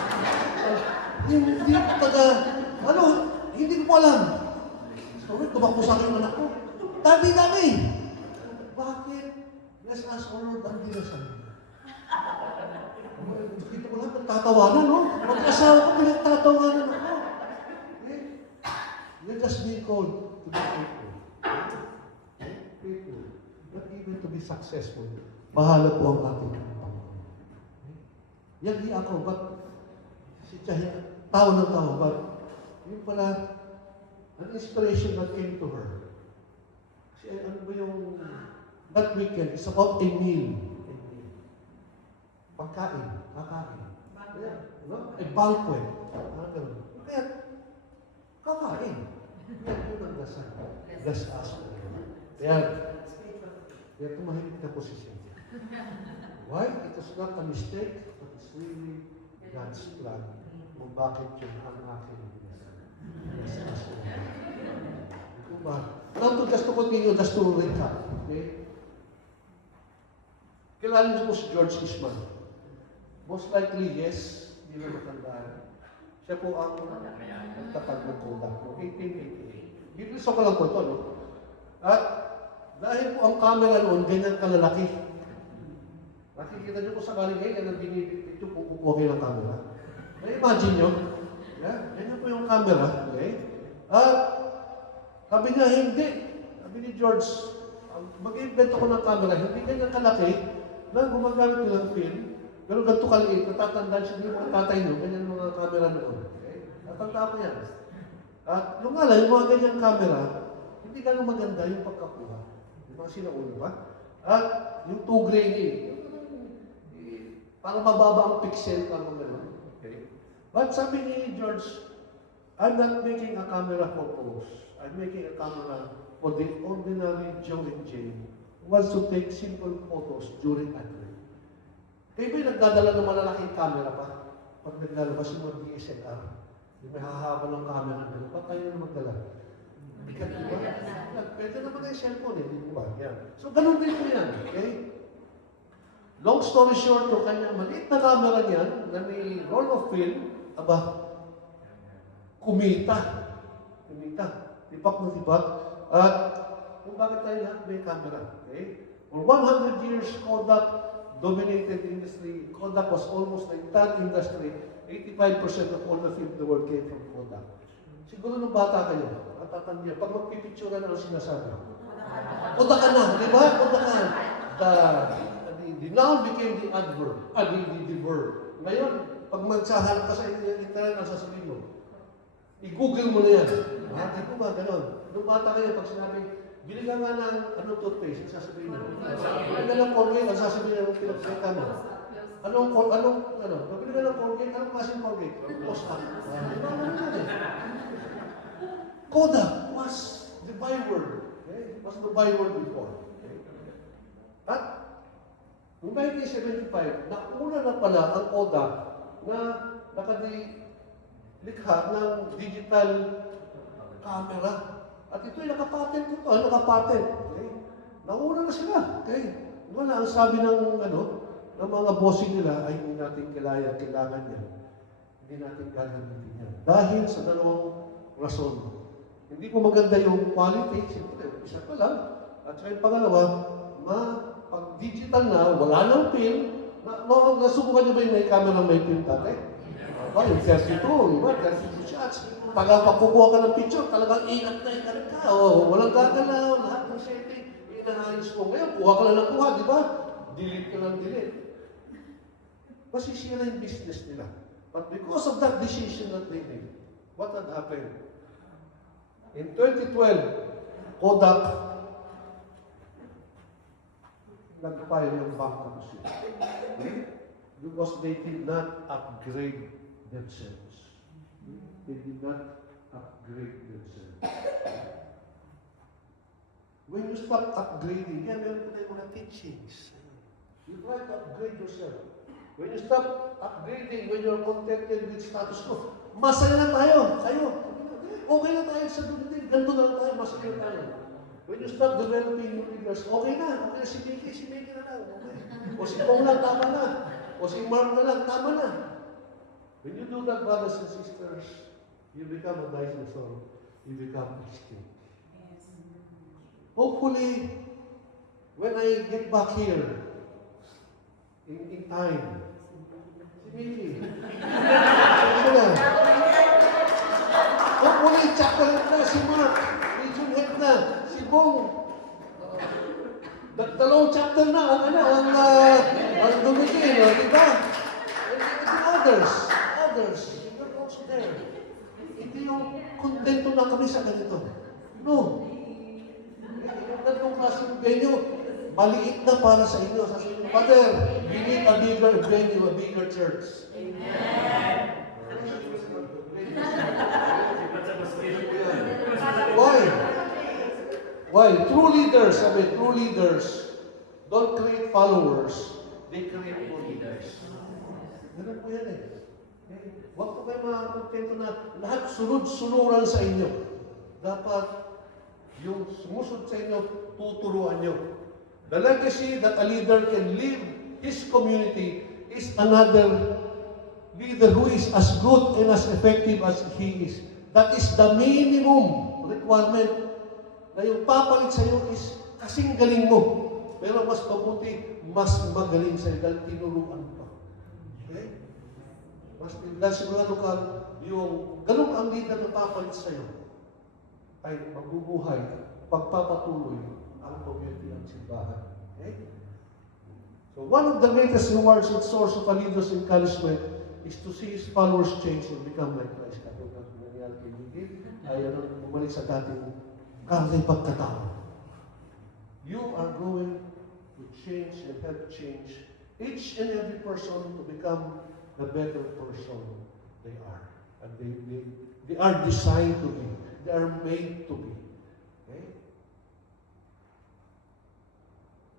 Hindi ko hindi ko alam. Sorry, tumakbo sa akin yung anak ko. Dami. Bakit? Bless us, O Lord, ang dinasal. Dito ko lang, nagtatawanan, no? Mag-asawa ko, pinagtatawanan ako. Okay? You're just being called to be faithful. Faithful. Not even to be successful. Bahala po ang ating Panginoon. Yan di ako, but si Chaya, tao ng tao, but yun pala, an inspiration that came to her. Kasi ano ba yung, that weekend, it's about a meal. Pagkain, kakain. Kaya, no? A banquet. Kaya, kakain. Kaya yun ang dasal. Bless us. Kaya tumahimik na po si Cynthia. Why? It was not a mistake, but it's really God's plan kung bakit yun ang aking binasal. Bless us. Ito ba? Now to just to continue, just to recap. Okay? Kilala niyo po si George Eastman. Most likely, yes, hindi na matandaan. Siya po ang nagtatag ng Kodak noong 1888. Bibliso ko lang po ito, no? At dahil po ang camera noon, ganyan kalalaki. Nakikita niyo po sa galing ngayon, yan ang binibigit kung kukuha kayo ng camera. Na-imagine nyo? Yeah? Ganyan po yung camera. Okay? At sabi niya, hindi. Sabi ni George, mag-invent ako ng camera, hindi ganyan kalaki, na gumagamit ko ng film, pero ganito kaliit, natatandaan siya yung mga tatay nyo, ganyan mga camera noon. Okay? Natanda ko yan. At yung nga lang, yung mga ganyang camera, hindi gano'ng maganda yung pagkakuha. Yung mga sinauna pa. At yung 2 grainy, parang mababa ang pixel, parang gano'n. Okay? But sabi ni George, I'm not making a camera for pros. I'm making a camera for the ordinary Joe and Jane who wants to take simple photos during advent. Kayo ba'y nagdadala ng malalaking camera pa? Pag naglalabas yung mga DSLR, yung may hahaba ng camera na, ba't tayo na magdala? Bigat, di ba? Pwede naman yung cellphone, di ba? Yan. So, ganun din po yan. Okay? Long story short, yung kanyang maliit na camera niyan, na may roll of film, aba, kumita. Tipak na tipak. At kung bakit tayo lahat may camera. Okay? For 100 years, Kodak dominated the industry. Kodak was almost the entire industry. 85% of all the film in the world came from Kodak. Siguro nung bata kayo, natatandaan, pag magpipicture na ang sinasabi. Kodak ka na, di ba? Kodak ka. The noun became the adverb, the verb. Ngayon, pag magsahanap ka sa internet, ang sasabihin mo, i-google mo na yan. Di po ba, gano'n? Nung bata kayo, pag sinabi, bili ka nga ng toothpaste, ang sasabihin mo. Bili ka ng Colgate, ang sasabihin mo, pinagsalita mo. Bili ka ng Colgate, anong klaseng Colgate? Post-up. Kodak was the byword. Okay? Was the byword before. Okay? At noong 1975, nauna na pala ang Kodak na likha ng digital camera. At ito'y nakapatent ito. Nakapatent. Okay? Nauna na sila. Okay? Wala, ang sabi ng mga bossing nila ay hindi natin kailangan yan. Hindi natin gagamitin yan. Dahil sa dalawang rason. Hindi po maganda yung quality, siyempre, isa pa lang. At saka yung pangalawa, pag digital na, wala nang film, nasubukan niyo ba yung may camera may film dati? Yung 32, diba? 32 shots. Pag kukuha ka ng picture, talagang ingat ka. Walang gagalaw, lahat ng setting, inaayos mo. Ngayon, kuha ka lang ng kuha, di ba? Delete ka lang delete. Masisira yung business nila. But because of that decision that they made, what had happened? In 2012, Kodak nag-file yung bankruptcy because they did not upgrade themselves. They did not upgrade themselves. When you stop upgrading, meron po tayong mga teachings. You try to upgrade yourself. When you stop upgrading, when you're contented with status quo, masaya na tayo. Okay na tayo sa dumating. Ganito na tayo, masaya na tayo. When you start developing new leaders, okay na si Mickey na lang. Okay. O si Pong lang, tama na. O si Mark na lang, tama na. When you do that, brothers and sisters, you become a dinosaur. You become extinct. Hopefully, when I get back here, in time, si Mickey, ano na? Hopefully, chapter na si Mark, region head na, si Bong. Dalawang chapter na, ang dumitin, di ba? And others, you're also there. Hindi yung kontento na kami sa ganito. No. Yung tatlong klaseng venue, maliit na para sa inyo. Sabi niyo, Father, we need a bigger venue, a bigger church. Amen. Why? True leaders don't create followers, they create true leaders. Ganun po yan eh. Huwag po kayo makontento na lahat sunod-sunuran sa inyo. Dapat yung sumusunod sa inyo, tuturuan nyo. The legacy that a leader can leave his community is another leader who is as good and as effective as he is. That is the minimum requirement na yung papalit sa iyo is kasing galing mo. Pero mas mabuti, mas magaling sa iyo dahil tinuruan pa. Okay? Dahil sigurado ka, yung ganun ang leader na papalit sa iyo ay magbubuhay, pagpapatuloy ang community ng simbahan. Okay? So one of the greatest rewards and source of a leader's encouragement is to see his followers change and become like Christ. Katulad ng nangyari kay Miguel, ay bumalik sa dating karneng pagkatao. You are going to change and help change each and every person to become the better person they are. And they are designed to be. They are made to be. Okay?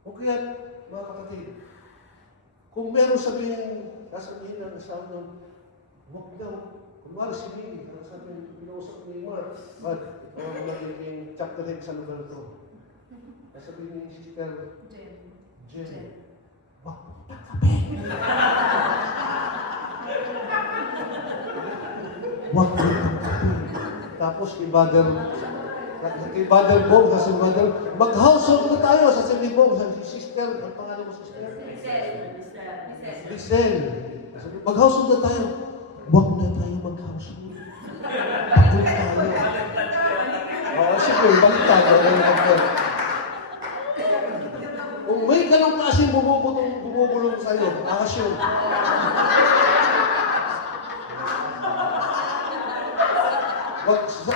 O kaya, mga kapatid, kung meron sasabihin ng asawa nyo, huwag daw, kunwari si Mimi, sabi, pinausap ni Mark, but, magiging chapter head sa lugar ito. Sabi ni Sister Jen, magpunta kami. Huwag punta kami. Tapos kay Brother Bong, sabi Brother, mag-household na tayo, sabi ni Bong, sabi si Sister, ang pangalan mo Sister? Lisel. Sabi, mag-household na tayo. Huwag na tayo mag-household. Pagod tayo. Sige, balik tayo. Kung may ganong klaseng bumubulong sa'yo, asyo.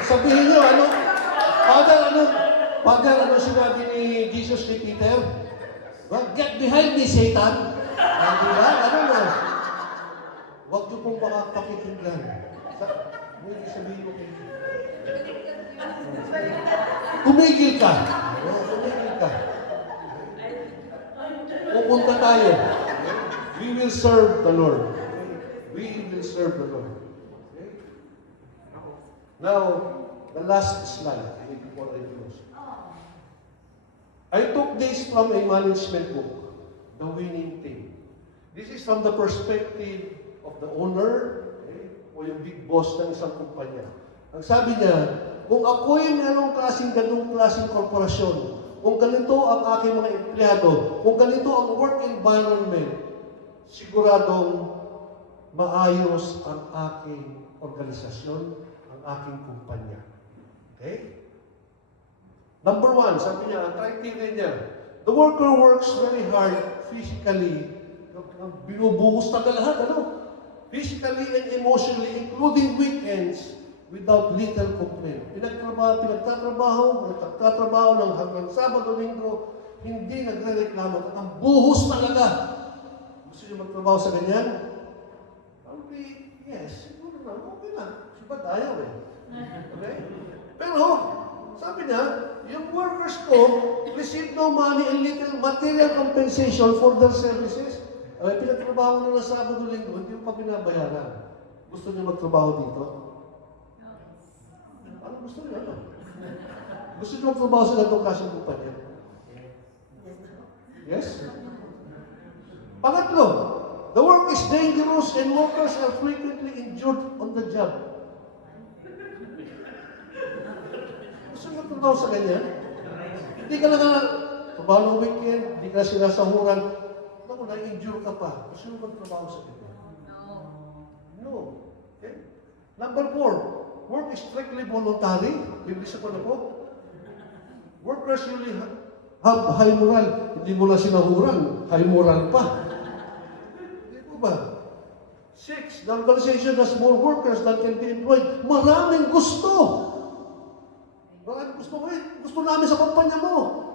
Sabihin nyo, Father, Father, ano sinabi ni Jesus kay Peter? Get behind me, Satan! Diba? Ano na? Huwag niyo pong pakikinggan. Hindi sabihin mo kayo. Tumigil ka. Tumigil ka. Pupunta tayo. We will serve the Lord. We will serve the Lord. Okay? Now, the last slide before I close. I took this from a management book, The Winning Team. This is from the perspective of the owner, okay, o yung big boss ng isang kumpanya. Ang sabi niya, kung ako'y ganong klaseng korporasyon, kung ganito ang aking mga empleyado, kung ganito ang work environment, siguradong maayos ang aking organisasyon, ang aking kumpanya. Okay? Number one, sabi niya, ang criteria niya, the worker works very hard physically, binubuhos na lahat, ano? Physically and emotionally, including weekends, without little complaint. Pinagtatrabaho ng hanggang Sabado, Linggo, hindi nagre-reklamo. Ang buhos talaga. Gusto niyo magtrabaho sa ganyan? Probably, yes. Siguro na, okay na. Siya ayaw eh. Okay? Pero, sabi niya, yung workers ko receive no money and little material compensation for their services. Pinagtrabaho na ng Sabado, Linggo, hindi mo pa binabayaran. Gusto niyo magtrabaho dito? Ano gusto niyo? Ano? Gusto niyo magtrabaho sa ganitong klaseng kumpanya? Yes? Pangatlo, the work is dangerous and workers are frequently injured on the job. Gusto niyo magtrabaho sa ganyan? Hindi ka na trabaho ng weekend, hindi ka na sinasahuran. Ako, na-injure ka pa. Gusto niyo magtrabaho sa ganyan? No. Okay? Number 4, work is strictly voluntary. Biblisa ko na po. Workers usually have high moral. Hindi mo na sinahuran, high moral pa. Hindi po ba? 6, the organization has more workers than can be employed. Maraming gusto. Maraming gusto ko eh. Gusto namin sa kumpanya mo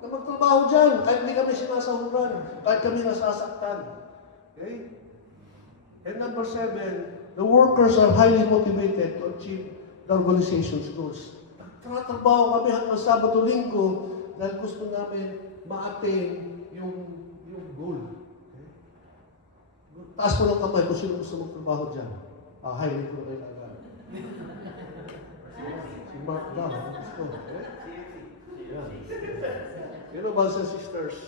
na magtrabaho dyan. Kahit hindi kami sinasahuran. Kahit kami nasasaktan. Okay? And number 7, the workers are highly motivated to achieve the organization's goals. Nagtatrabaho kami hanggang Sabado, Linggo dahil gusto namin ma-attain yung goal. Okay? Taas mo ng kamay kung sino gusto magtrabaho dyan. Highly ko na kailangan. Si Mark daw, gusto. Okay? Yeah. You know, brothers and sisters,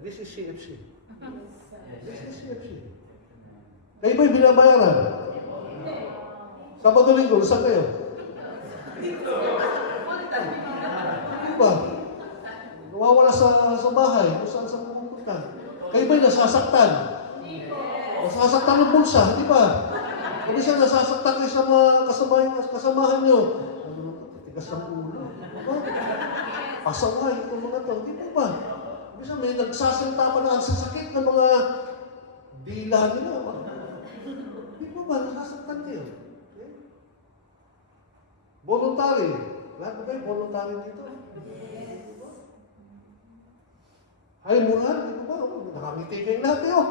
this is CFC. This is CFC. Kayo ba'y binabayaran? Sabado, Linggo, saan kayo? Di ba? Nawawala sa bahay, kung saan sa pupunta. Kayo ba'y nasasaktan? Nasasaktan ng bulsa, di ba? Kung isa nasasaktan kayo sa mga kasamahan nyo, tigas ng ulo. Pasaway itong mga to, di ba? Bisa may nagsasalita pa na sa sakit ng mga dila nila. Di ba nasasaktan kayo? Okay? Voluntary. Lahat ba kayo voluntary dito? Ay, mura, di ba? Nakangiti kayo lahat yun.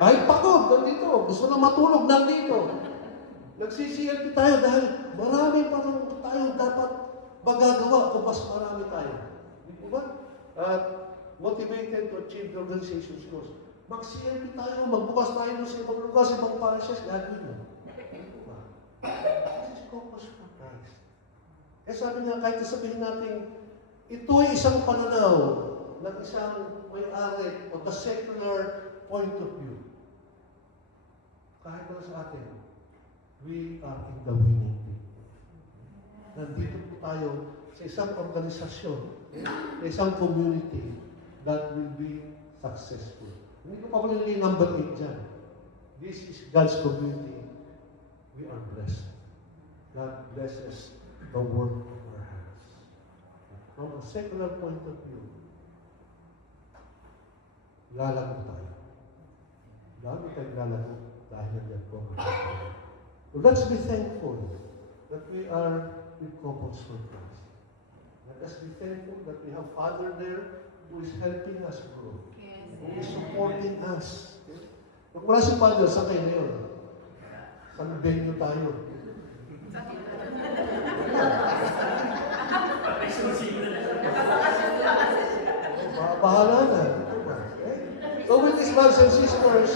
Kahit pagod, nandito. Gusto na matulog, nandito. Nagsisiyalpi tayo dahil marami pa rin tayo dapat magagawa kung mas marami tayo. Di ba? At motivated to achieve the organization's goals. Mag-CLP tayo, magbukas tayo ng sa ibang lugar, sa ibang parishes, gagawin mo. Di ba? This is focus for Christ. Kaya sabi nga, kahit sabihin natin, ito ay isang pananaw ng isang may-ari o the secular point of view. Kahit na sa atin, we are in the winning team. Nandito po tayo sa isang organisasyon, sa isang community that will be successful. Hindi ko pa nilagay number 8 dyan. This is God's community. We are blessed. God blesses the work of our hands. From a secular point of view, lalago tayo. Lalo tayong lalago dahil yan po. So let's be thankful that we are with Couples for Christ. thankful that we have Father there who is helping us grow, Yes. who is supporting us. Okay? Kung wala si Father, saan kayo ngayon? Saan venue tayo? Bahala na. Okay? So with these brothers and sisters,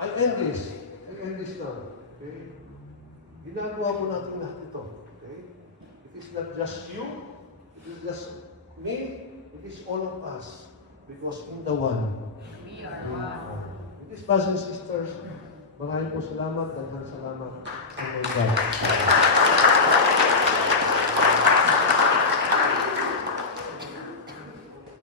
I end this. I end this now. Okay? Ginagawa po natin lahat ito. Okay? It is not just you. It is just me. It is all of us. Because in the one. We are one. With these brothers and sisters, maraming po salamat. Daghang salamat. Oh my God.